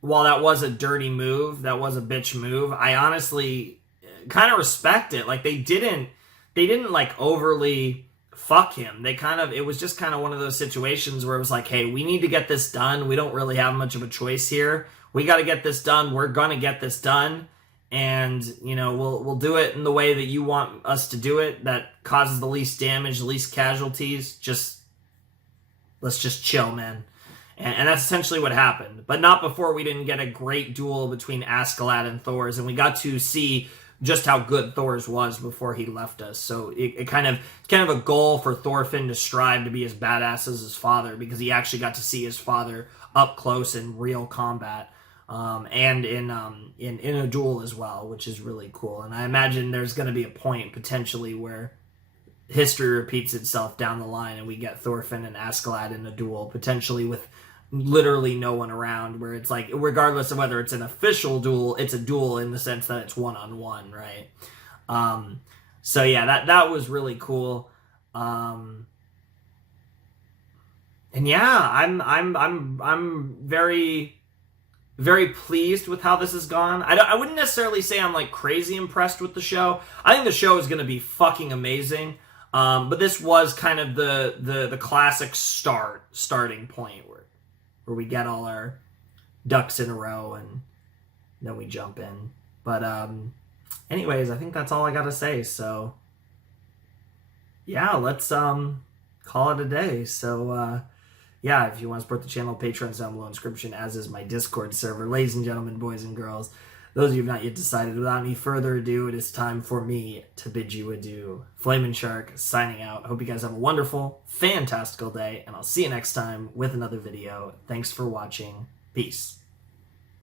while that was a dirty move, that was a bitch move, I honestly kind of respect it. Like, they didn't like overly fuck him. It was just kind of one of those situations where it was like, hey, we need to get this done. We don't really have much of a choice here. We got to get this done. We're going to get this done. And, we'll do it in the way that you want us to do it, that causes the least damage, the least casualties. Let's just chill, man. And that's essentially what happened. But not before we didn't get a great duel between Askeladd and Thors, and we got to see just how good Thors was before he left us. So it's kind of a goal for Thorfinn to strive to be as badass as his father, because he actually got to see his father up close in real combat. And in a duel as well, which is really cool. And I imagine there's going to be a point potentially where history repeats itself down the line and we get Thorfinn and Askeladd in a duel, potentially with literally no one around, where it's like, regardless of whether it's an official duel, it's a duel in the sense that it's one-on-one, right? So yeah, that was really cool. And yeah, I'm very, very pleased with how this has gone. I wouldn't necessarily say I'm like crazy impressed with the show. I think the show is going to be fucking amazing. But this was kind of the classic starting point where we get all our ducks in a row and then we jump in. But anyways, I think that's all I got to say. So yeah, let's call it a day. So yeah, if you want to support the channel, Patreon's down below in the description, as is my Discord server. Ladies and gentlemen, boys and girls, those of you who have not yet decided, without any further ado, it is time for me to bid you adieu. Flamin' Shark signing out. Hope you guys have a wonderful, fantastical day, and I'll see you next time with another video. Thanks for watching. Peace.